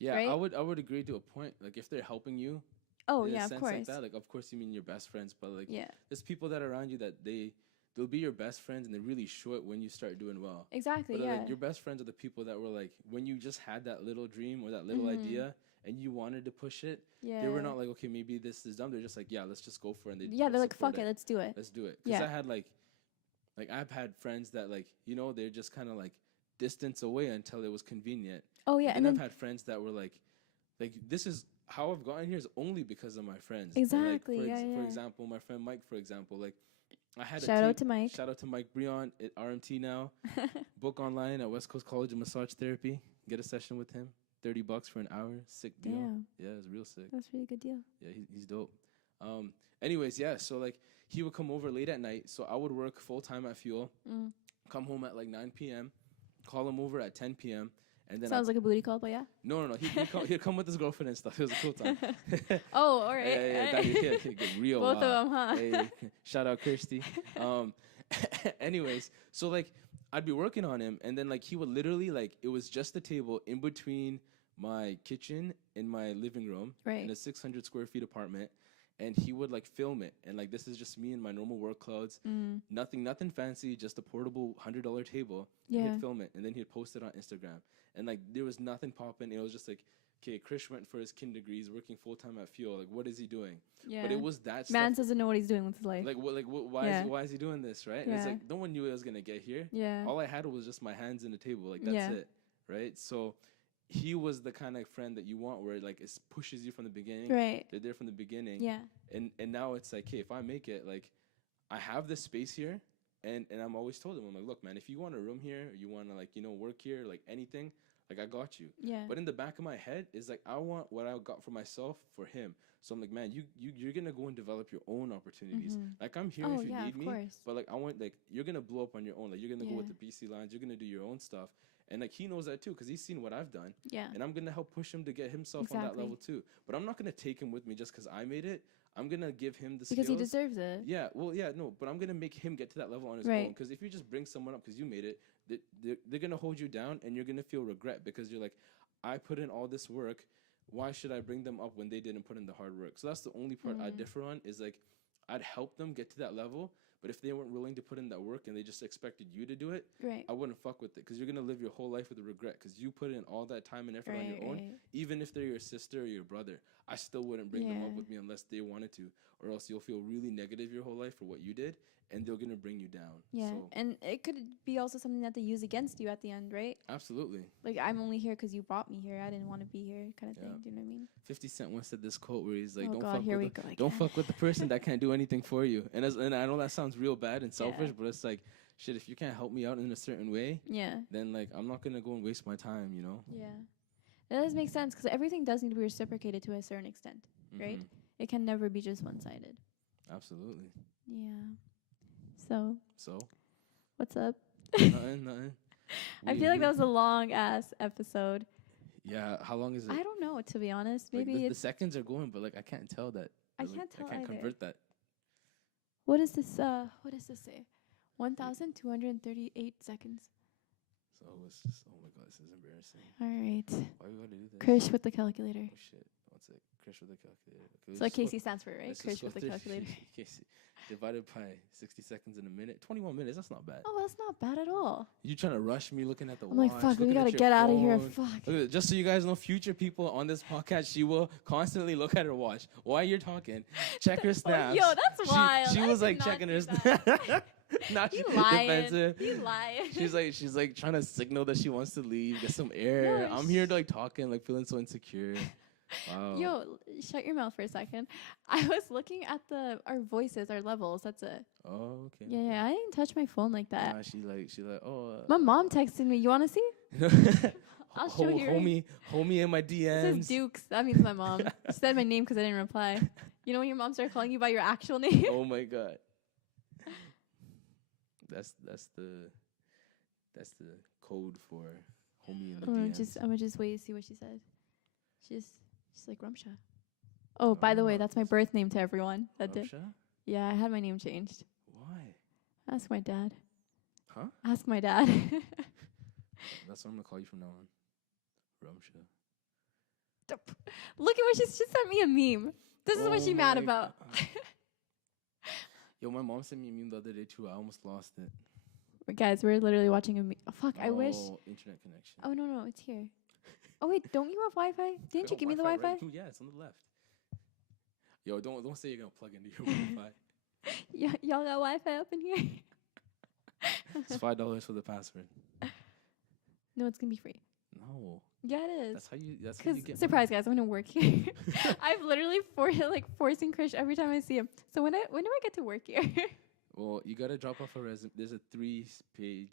Yeah. Right? I would agree to a point. Like if they're helping you. Oh in yeah, a of sense course. like that, like of course you mean your best friends, but like Yeah, there's people that are around you that they'll be your best friends and they really show it when you start doing well. exactly. But Yeah, like your best friends are the people that were like when you just had that little dream or that little idea and you wanted to push it. yeah. They were not like, okay, maybe this is dumb. They're just like, yeah, let's just go for it. And they Yeah, they're like, support fuck it, let's do it. let's do it. Because Yeah. I had like I've had friends that like they're just kind of like distance away until it was convenient. Oh yeah, and I've then had friends that were like this is how I've gotten here is only because of my friends. exactly. And, like, Yeah, for yeah. example, my friend Mike, for example, like I had Shout a out tape- to Mike. Shout out to Mike Breon at RMT now. Book online at West Coast College of Massage Therapy. Get a session with him. $30 for an hour. Sick deal. Damn, Yeah, it's real sick. that's a really good deal. Yeah, he's dope. Anyways, yeah, so like he would come over late at night. So I would work full time at Fuel, Mm. come home at like 9 p.m., call him over at 10 p.m. And then Sounds like a booty call, but yeah. no. He'd come with his girlfriend and stuff. It was a cool time. Oh, all right. Yeah, he'd get real Both of wild. them, huh? Hey, shout out Kirsty. Anyways, so like I'd be working on him, and then like he would literally like it was just a table in between my kitchen and my living room Right. in a 600 square feet apartment, and he would like film it, and like this is just me in my normal work clothes, Mm. nothing fancy, just a portable $100 table. And Yeah. he'd film it, and then he'd post it on Instagram, and like there was nothing popping. It was just like, okay, Krish went for his kin degrees, working full time at Fuel. Like, what is he doing? Yeah. But it was that Man stuff. doesn't know what he's doing with his life. Like what? Like why? Yeah. Why is he doing this? Right? And it's Yeah. like no one knew it was gonna get here. Yeah. All I had was just my hands in the table. Like that's Yeah. it. Right? So he was the kind of friend that you want, where like it pushes you from the beginning. Right. They're there from the beginning. Yeah. And now it's like, hey, if I make it, like I have this space here, and I'm always told him, I'm like, look, man, if you want a room here, or you want to like work here, like anything, Like, I got you. Yeah. But in the back of my head is like, I want what I got for myself for him. So I'm like, man, you're gonna go and develop your own opportunities. Like, I'm here if you need me. Course. But like, I want, like, you're gonna blow up on your own. Like, you're gonna go with Yeah. the BC lines. You're gonna do your own stuff. And like, he knows that too, because he's seen what I've done. Yeah. And I'm gonna help push him to get himself on that level too. But I'm not gonna take him with me just because I made it. I'm gonna give him the because skills. he deserves it. Yeah, well, yeah, no, but I'm gonna make him get to that level on his own. Because if you just bring someone up because you made it, they're gonna hold you down, and you're gonna feel regret because you're like, I put in all this work. Why should I bring them up when they didn't put in the hard work? So that's the only part I differ on, is like, I'd help them get to that level, but if they weren't willing to put in that work and they just expected you to do it, I wouldn't fuck with it, because you're gonna live your whole life with a regret because you put in all that time and effort on your own. Even if they're your sister or your brother, I still wouldn't bring them up with me unless they wanted to, or else you'll feel really negative your whole life for what you did, and they're gonna bring you down. Yeah, so, and it could be also something that they use against you at the end, right? Absolutely. Like, I'm only here because you brought me here. I didn't want to be here, kind of thing. Do you know what I mean? 50 Cent once said this quote where he's like, don't fuck with the person that can't do anything for you. And I know that sounds real bad and selfish, but it's like, shit, if you can't help me out in a certain way, then like, I'm not gonna go and waste my time, you know? Yeah, that does make sense, because everything does need to be reciprocated to a certain extent, right? It can never be just one-sided. Absolutely. Yeah. So what's up? Nothing. I feel like that was a long ass episode. Yeah, how long is it? I don't know, to be honest. Maybe like the seconds are going, but like, I can't tell that. I can't tell. I can't convert that. What is this? What does this say? 1,238 seconds. So it's just, oh my god, this is embarrassing. All right. Why we gotta do this? Krish with the calculator. Oh shit. What's it? Krish with the calculator. Okay, So Casey stands for it, right? Krish with the calculator. Casey divided by 60 seconds in a minute. 21 minutes. That's not bad. Oh, that's not bad at all. You trying to rush me looking at the watch? I'm like, fuck, we gotta get out of here. Fuck. Look at it. Just so you guys know, future people on this podcast, she will constantly look at her watch while you're talking. Check her snaps. Yo, that's wild. She was like checking her snaps. Not you lying. Defensive. You lying. She's like trying to signal that she wants to leave, get some air. No, I'm here like talking, like feeling so insecure. Wow. Yo, shut your mouth for a second. I was looking at our voices, our levels. That's it. Oh, okay. Yeah, I didn't touch my phone like that. Nah, she like, oh. My mom texted me. You want to see? I'll show you. Homie in my DMs. This is Dukes. That means my mom. She said my name because I didn't reply. You know when your mom started calling you by your actual name? Oh my god. That's the code for homie in the DMs. I'm gonna just wait to see what she said. She's like Rumsha. Oh, by the way, that's my birth name to everyone. That did. Yeah, I had my name changed. Why? Ask my dad. Huh? Ask my dad. That's what I'm gonna call you from now on. Rumsha. Look at what she sent me a meme. This is what she's mad about. Yo, my mom sent me a meme the other day too. I almost lost it. Guys, we're literally watching a meme. Oh, fuck, I wish. Internet connection. Oh, no, it's here. Oh, wait, don't you have Wi-Fi? Didn't you give me the Wi-Fi? Right? Yeah, it's on the left. Yo, don't say you're going to plug into your Wi-Fi. Yeah, y'all got Wi-Fi up in here? It's $5 for the password. No, it's going to be free. No. Yeah, it is. That's how you get surprise, guys, I'm going to work here. I've literally forcing Krish every time I see him. So when do I get to work here? Well, you got to drop off a resume. There's a 3-stage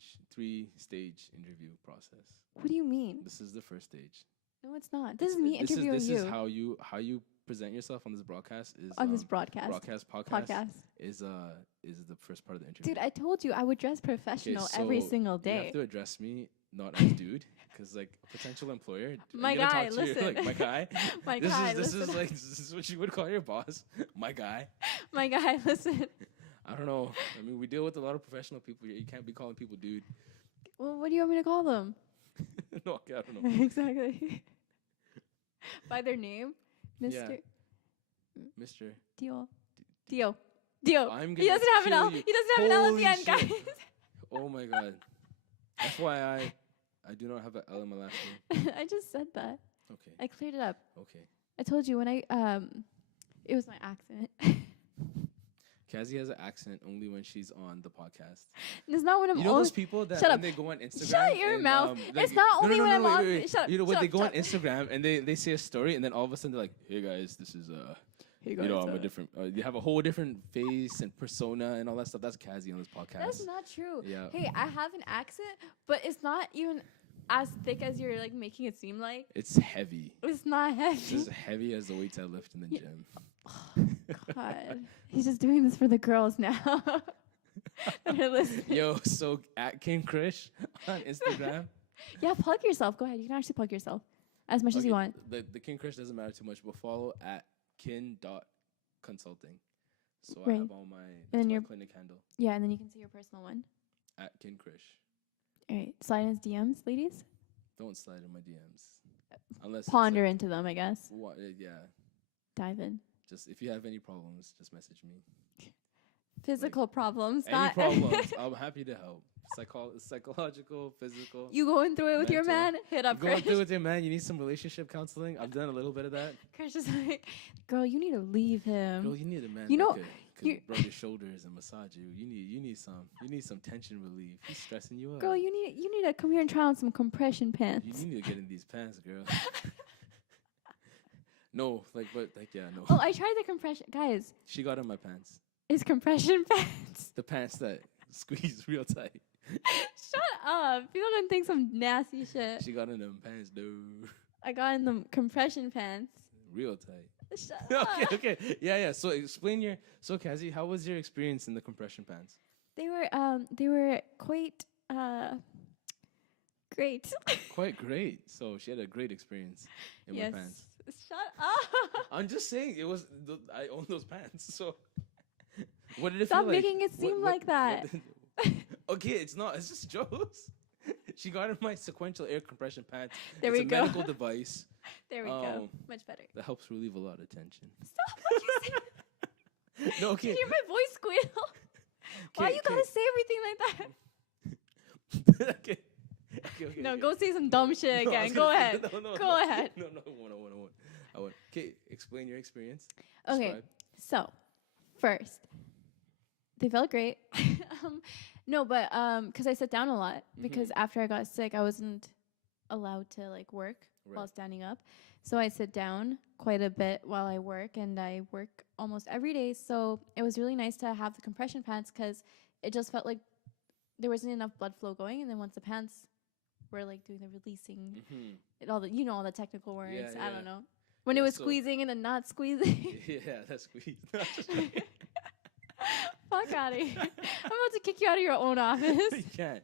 interview process. What do you mean? This is the first stage. No, it's not. This is me interviewing you. This is how you present yourself on this broadcast. This podcast is the first part of the interview. Dude, I told you I would dress professional every single day. You have to address me not as dude, because like potential employer. My guy, listen. My guy. My guy. This is what you would call your boss. My guy. My guy, listen. I don't know. I mean, we deal with a lot of professional people here. You can't be calling people dude. Well, what do you want me to call them? No, okay, I don't know. Exactly. By their name, Mr. Yeah. Mr. Dio. He doesn't have an L. He doesn't have an L at the end, guys. Oh my god. FYI, I do not have an L in my last name. I just said that. Okay. I cleared it up. Okay. I told you when it was my accent. Cassie has an accent only when she's on the podcast. It's not when I'm on. You know those people that when they go on Instagram. Shut your mouth. It's not only when I'm on. Shut up. You know when they go on Instagram and they say a story and then all of a sudden they're like, "Hey guys, this is Hey guys, I'm a different. You have a whole different face and persona and all that stuff." That's Cassie on this podcast. That's not true. Yeah. Hey, I have an accent, but it's not even. as thick as you're like making it seem like. It's heavy. It's not heavy. It's as heavy as the weights I lift in the gym. God, he's just doing this for the girls now. That are listening. Yo, so at King Krish on Instagram. Yeah, plug yourself. Go ahead. You can actually plug yourself as much as you want. The King Krish doesn't matter too much, but follow at Kin.Consulting. So I Right. have all my, And my your- clinic handle Yeah, and then you can see your personal one. at King Krish. All right, slide in his DMs, ladies. Don't slide in my DMs unless Ponder into them, I guess. yeah. Dive in. Just if you have any problems, just message me. Physical problems, Any not problems, I'm happy to help. Psychological, physical. You going through it with your mental. man? Hit up Going Krish. through with your man, you need some relationship counseling. I've done a little bit of that. Krish is like, girl, you need to leave him. Girl, you need a man you that know, could rub your shoulders and massage you. You need some tension relief. He's stressing you out. Girl, you need to come here and try on some compression pants. You need to get in these pants, girl. No, no. Oh, I tried the compression. Guys, She got in my pants. it's compression pants. The pants that squeeze real tight. Shut up. People gonna think some nasty shit. She got in them pants, dude. I got in the compression pants. Real tight. Shut up. Okay. Yeah. So explain so Kazi, how was your experience in the compression pants? They were quite great. Quite great. So she had a great experience in my pants. Shut up. I'm just saying I own those pants. So what did it Stop feel like? making it seem like that. Okay, it's not. It's just jokes. She got in my sequential air compression pants. There it's we a go. medical device There we go. Much better. that helps relieve a lot of tension. Stop what you said. No, okay. Did you hear my voice squeal? Why you gotta say everything like that? Okay. No, go say some dumb shit No, I was again. Go gonna say- ahead. No, Go ahead. No, I want. Okay, explain your experience. Okay, Describe. so first, they felt great. No, but because I sat down a lot because after I got sick, I wasn't allowed to like work while standing up. So I sit down quite a bit while I work, and I work almost every day. So it was really nice to have the compression pants because it just felt like there wasn't enough blood flow going. And then once the pants were like doing the releasing, all the technical words. Yeah, I don't know when it was squeezing and then not squeezing. Yeah, that's squeeze. Fuck out of here! I'm about to kick you out of your own office. You can't.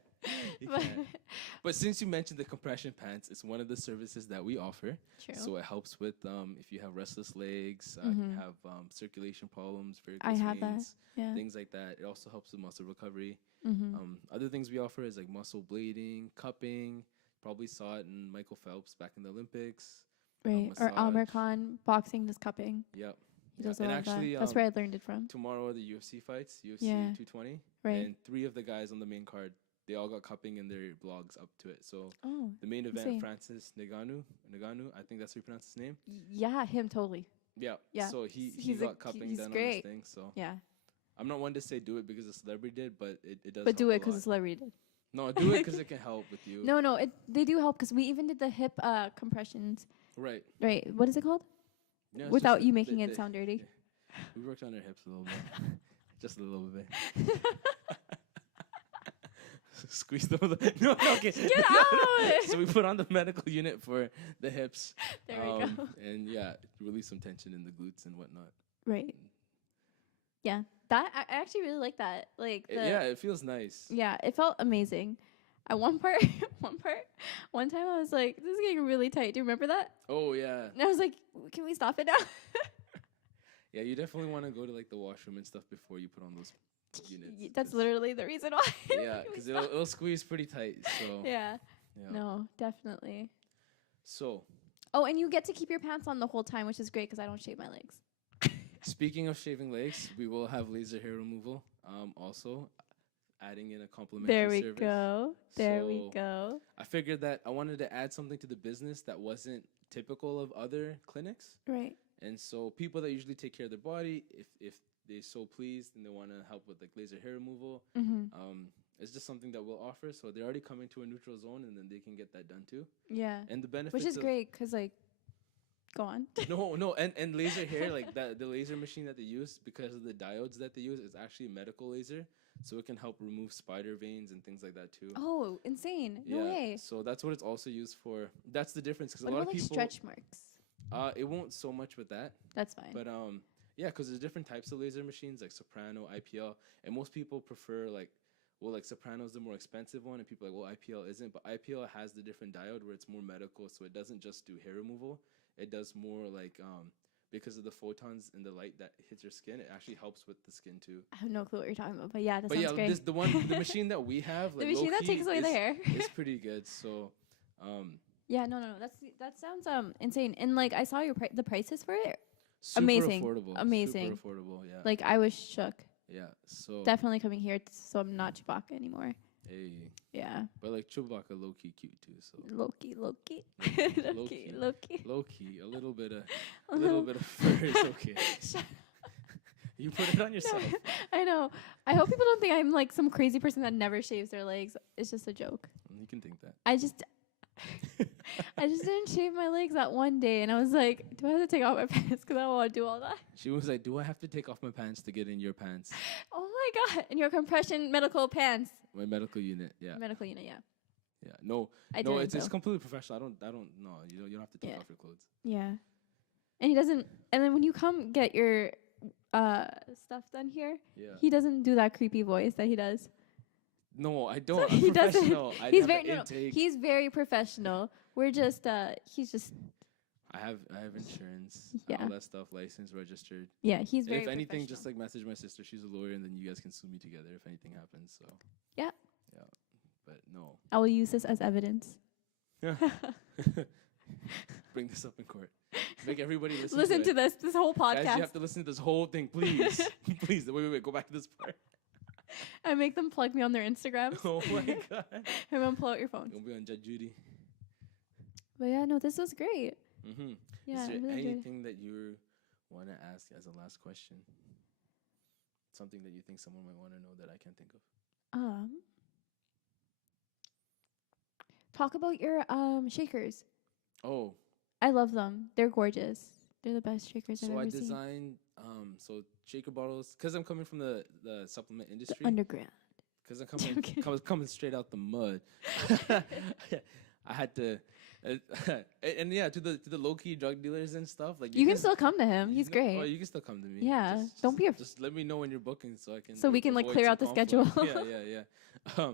But since you mentioned the compression pants, it's one of the services that we offer. True. So it helps with if you have restless legs, have circulation problems, I varicose have that. veins, Yeah. things like that. It also helps with muscle recovery. Mm-hmm. Other things we offer is like muscle blading, cupping. Probably saw it in Michael Phelps back in the Olympics. Right. Or massage. Amir Khan boxing, just cupping. Yep. He does a And lot of actually, that. That's where I learned it from. Tomorrow are the UFC fights, UFC Yeah. 220. Right. And 3 of the guys on the main card, they all got cupping in their blogs up to it. So Oh. the main event, insane. Francis Ngannou, I think that's how you pronounce his name. Yeah, him totally. Yeah. Yeah. So he He's got cupping he's done great. on his thing. So Yeah. I'm not one to say do it because a celebrity did, but it does. But do help it because a a celebrity did. lot. No, do it because it can help with you. No, they do help because we even did the hip compressions. Right. Right. What is it called? Yeah, it's Without just you making it sound dirty. We worked on our hips a little bit. Just a little bit. Squeeze them. No, okay. Get out! So we put on the medical unit for the hips. There we go. And yeah, release some tension in the glutes and whatnot. Right. Yeah. That I actually really like that. Like Yeah, it feels nice. Yeah, it felt amazing. At one time I was like, this is getting really tight. Do you remember that? Oh yeah. And I was like, can we stop it now? Yeah, you definitely want to go to like the washroom and stuff before you put on those units. That's literally the reason why. Yeah, because it'll squeeze pretty tight. So yeah. No, definitely. So. Oh, and you get to keep your pants on the whole time, which is great because I don't shave my legs. Speaking of shaving legs, we will have laser hair removal. Also, adding in a complimentary service. There we go. I figured that I wanted to add something to the business that wasn't typical of other clinics. Right. And so people that usually take care of their body, if they're so pleased and they want to help with like laser hair removal, it's just something that we'll offer. So they're already coming to a neutral zone, and then they can get that done too. Yeah. And the benefits, which is great because like, go on. No, and laser hair, like the laser machine that they use, because of the diodes that they use, is actually a medical laser. so it can help remove spider veins and things like that too. Oh, insane! No way. So that's what it's also used for. That's the difference because What a lot about of like people stretch marks? it won't so much with that, That's fine. but yeah, because there's different types of laser machines like soprano, IPL, and most people prefer like. Well, like soprano's the more expensive one, and people are like, well, IPL isn't, but IPL has the different diode where it's more medical, so it doesn't just do hair removal. It does more like because of the photons and the light that hits your skin, it actually helps with the skin too. I have no clue what you're talking about, but yeah, that But sounds yeah, great. the machine that we have, like the machine that takes away the hair, is pretty good. So, yeah, no, that sounds insane. And like I saw the prices for it. super Amazing. affordable, Amazing. super affordable. Yeah, Like I was shook. yeah. So Definitely coming here, so I'm not Chewbacca anymore. hey, Yeah. but like Chewbacca, low key cute too. So Loki. Low-key. A little bit of fur is okay. You put it on yourself. I know. I hope people don't think I'm like some crazy person that never shaves their legs. It's just a joke. You can think that. I just didn't shave my legs that one day, and I was like, do I have to take off my pants because I don't want to do all that? She was like, do I have to take off my pants to get in your pants? Oh my god! In your compression medical pants. My medical unit, yeah. Medical unit, yeah. Yeah, no, it's completely professional. I don't know. You don't have to take off your clothes. Yeah, and he doesn't. And then when you come get your stuff done here, he doesn't do that creepy voice that he does. No, I don't. So he doesn't. He's very professional. We're just he's just. I have insurance. Yeah. All that stuff, license, registered. Yeah, he's very. If anything, just like message my sister. She's a lawyer, and then you guys can sue me together if anything happens. So. Yeah. Yeah, but no. I will use this as evidence. Bring this up in court. Make everybody listen. Listen to this whole podcast. Guys, you have to listen to this whole thing, please. Please. Wait. Go back to this part. I make them plug me on their Instagrams. Oh my god. I'm gonna pull out your phone. You'll be on Judge Judy. But yeah, no, this was great. Mm-hmm. Yeah. Is there really anything that you want to ask as a last question? Something that you think someone might want to know that I can't think of? Talk about your shakers. Oh. I love them. They're gorgeous. They're the best shakers I've ever seen. So I designed shaker bottles because I'm coming from the supplement industry. The underground. Because I'm coming straight out the mud. I had to, and yeah, to the low key drug dealers and stuff. Like you can still come to him. He's great. Oh, you can still come to me. Yeah, don't be afraid. Just let me know when you're booking so I can. So we can like clear out the schedule. Yeah.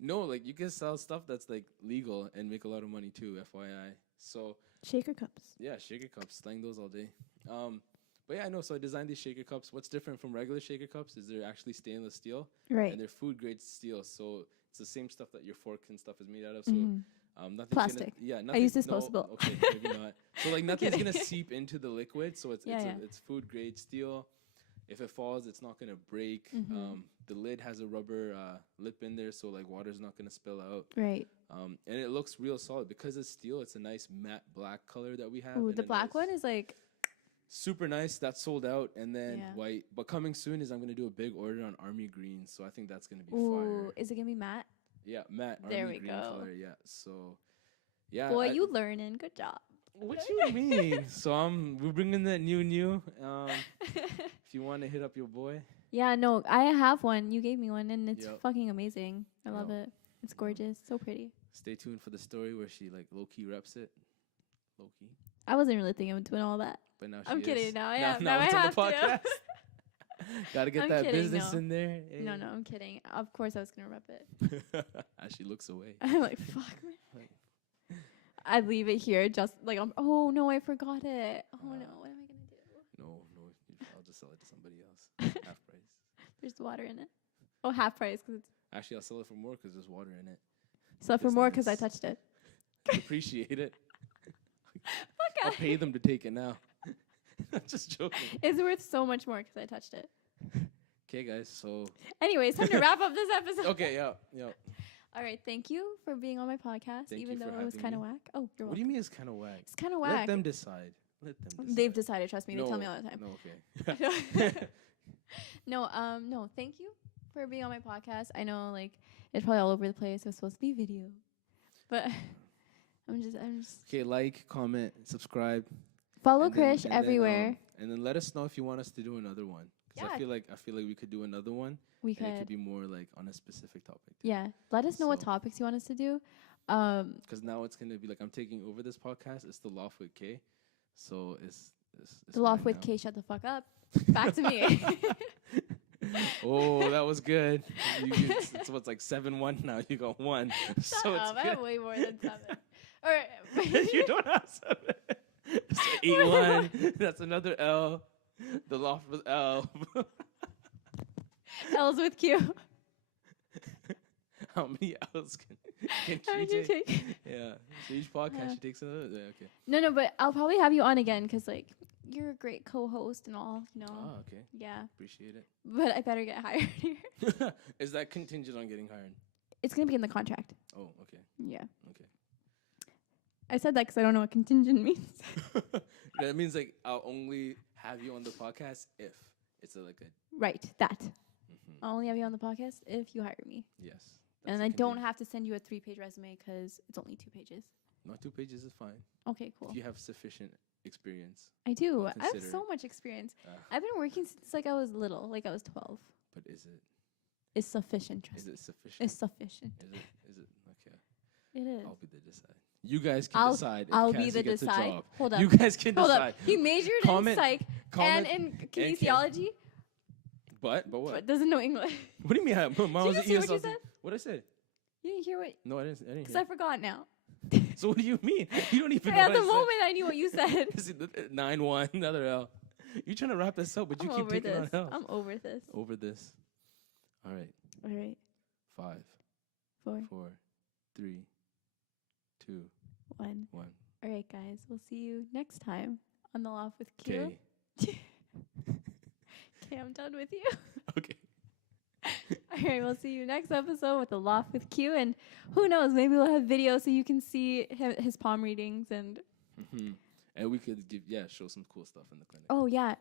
No, like you can sell stuff that's like legal and make a lot of money too. FYI. So shaker cups. Yeah, shaker cups. Slang those all day. But yeah, I know. So I designed these shaker cups. What's different from regular shaker cups is they're actually stainless steel. Right. And they're food grade steel. So it's the same stuff that your fork and stuff is made out of. So nothing's plastic. Nothing, I use disposable. No, okay, maybe not. So like nothing's gonna seep into the liquid. So it's food grade steel. If it falls, it's not gonna break. The lid has a rubber lip in there, so like water's not gonna spill out. Right. And it looks real solid because it's steel. It's a nice matte black color that we have. Ooh, the black one is like super nice. That's sold out, and then white. But coming soon is I'm gonna do a big order on army green. So I think that's gonna be fire. Is it gonna be matte? Yeah, matte. There army we green go. Color, yeah. So, yeah. Boy, you learning. Good job. What you mean? So we're bringing that new. If you want to hit up your boy. Yeah, no, I have one. You gave me one, and it's fucking amazing. I love it. It's gorgeous. So pretty. Stay tuned for the story where she like low key reps it. Low key. I wasn't really thinking of doing all that. But now I'm kidding. Now I am. Now I it's have on the podcast. to. Gotta get that business in there. Hey. No, I'm kidding. Of course I was gonna rep it. As she looks away. I'm like, fuck man. I'd leave it here just like oh no, I forgot it. Oh no, what am I gonna do? No, I'll just sell it to somebody else. Half price. There's water in it. Oh, half price because it's. Actually, I'll sell it for more because there's water in it. Sell it for more because I touched it. Appreciate it. I'll pay them to take it now. I'm just joking. It's worth so much more because I touched it. Okay, guys. So. Anyways, time to wrap up this episode. Okay. Yeah. All right, thank you for being on my podcast, even though it was kind of whack. Oh, you're welcome. What do you mean it's kind of whack? It's kind of whack. Let them decide. They've decided. Trust me. They tell me all the time. No, okay. No. Thank you for being on my podcast. I know, like, it's probably all over the place. It was supposed to be video, but I'm just. Okay, like, comment, subscribe. Follow Krish everywhere. And then let us know if you want us to do another one, Because Yeah. I feel like we could do another one. We And it could could. be more like on a specific topic. Yeah. Let us know what So- topics you want us to do. Because now it's gonna be like I'm taking over this podcast. It's the Loft with K, so it's The Loft mine with now. K, shut the fuck up. Back to me. Oh, that was good. It's what's like 7-1 now. You got 1, so Shut it's up. I have good. way more than 7. All right. You don't have 7. So 8-1. That's another L. The Loft with L. L's with Q. How many L's can How she did you take? take? Yeah. So each podcast Yeah. she takes another. Yeah, okay. No, but I'll probably have you on again because, like, you're a great co-host and all, you know. Oh, okay. Yeah. Appreciate it. But I better get hired here. Is that contingent on getting hired? It's going to be in the contract. Oh, okay. Yeah. Okay. I said that because I don't know what contingent means. That means like I'll only have you on the podcast if it's like a Right. That. mhm. I'll only have you on the podcast if you hire me. Yes. And I don't have to send you a 3-page resume because it's only 2 pages. No, 2 pages is fine. Okay, cool. If you have sufficient experience. I do. I'll I have consider so it. much experience. Uh, I've been working since like I was little, like I was 12. but is it It's sufficient, trust is me. it sufficient? It's sufficient. Is it okay? It is. I'll be the decide. You guys can I'll- decide. If I'll be Cassie the gets a decide. job. Hold up. You guys can Hold decide. up. He majored Comment- in psych and comment in and kinesiology, But what? but doesn't know English. What do you mean? Mine Did was you an see what you ESL thing. said? What I said? You didn't hear what? No, I didn't Because hear. I forgot now. So what do you mean? You don't even know At what the I said. moment, I knew what you said. 9-1, another L. You're trying to wrap this up, but you I'm keep over taking this. on L's. I'm over this. Over this. All right. All right. 5, 4, 4, 3, 2, 1. 1. All right, guys. We'll see you next time on the Loft with Q. Okay. Okay, I'm done with you. Okay. All right, we'll see you next episode with the Loft with Q, and who knows, maybe we'll have video so you can see his palm readings and. Mm-hmm. And we could show some cool stuff in the clinic. Oh yeah,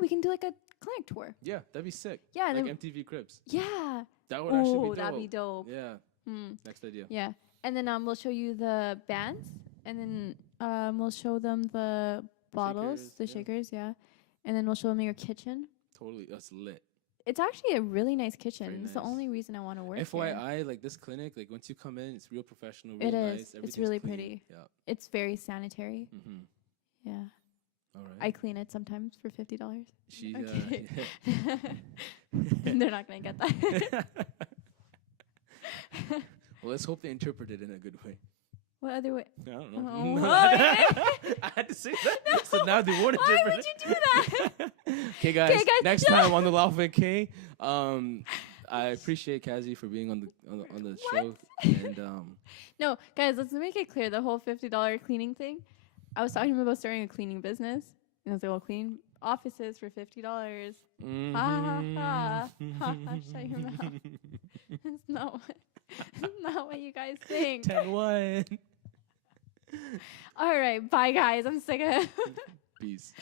we can do like a clinic tour. Yeah, that'd be sick. Yeah, Like then, MTV Cribs. yeah. That would actually be Oh, dope. that'd be dope. Yeah. Hmm. Next idea. Yeah, and then we'll show you the bands, and then we'll show them the bottles, shakers, the yeah. shakers, yeah, and then we'll show them your kitchen. Totally. That's lit. It's actually a really nice kitchen. Very It's the nice. only reason I want to work here. FYI, like this clinic, like once you come in, it's real professional, real It is. nice. It's Everything's really clean. pretty. Yeah. It's very sanitary. Mm-hmm. Yeah, All right. I clean it sometimes for $50. She. Okay. They're not gonna get that. Well, let's hope they interpret it in a good way. What other way? I don't know. Oh, I had to say that. So now they won't Why interpret would you do that? it. Okay, guys. guys, Next no. time on the Loft with K. I appreciate Kazi for being on the show. And No, guys, let's make it clear. The whole $50 cleaning thing. I was talking to him about starting a cleaning business, and I was like, "Well, clean offices for $50." Ha ha ha! Ha ha! Shut your mouth. It's not what you guys think. 10-1. All right, bye, guys. I'm sick of. Peace.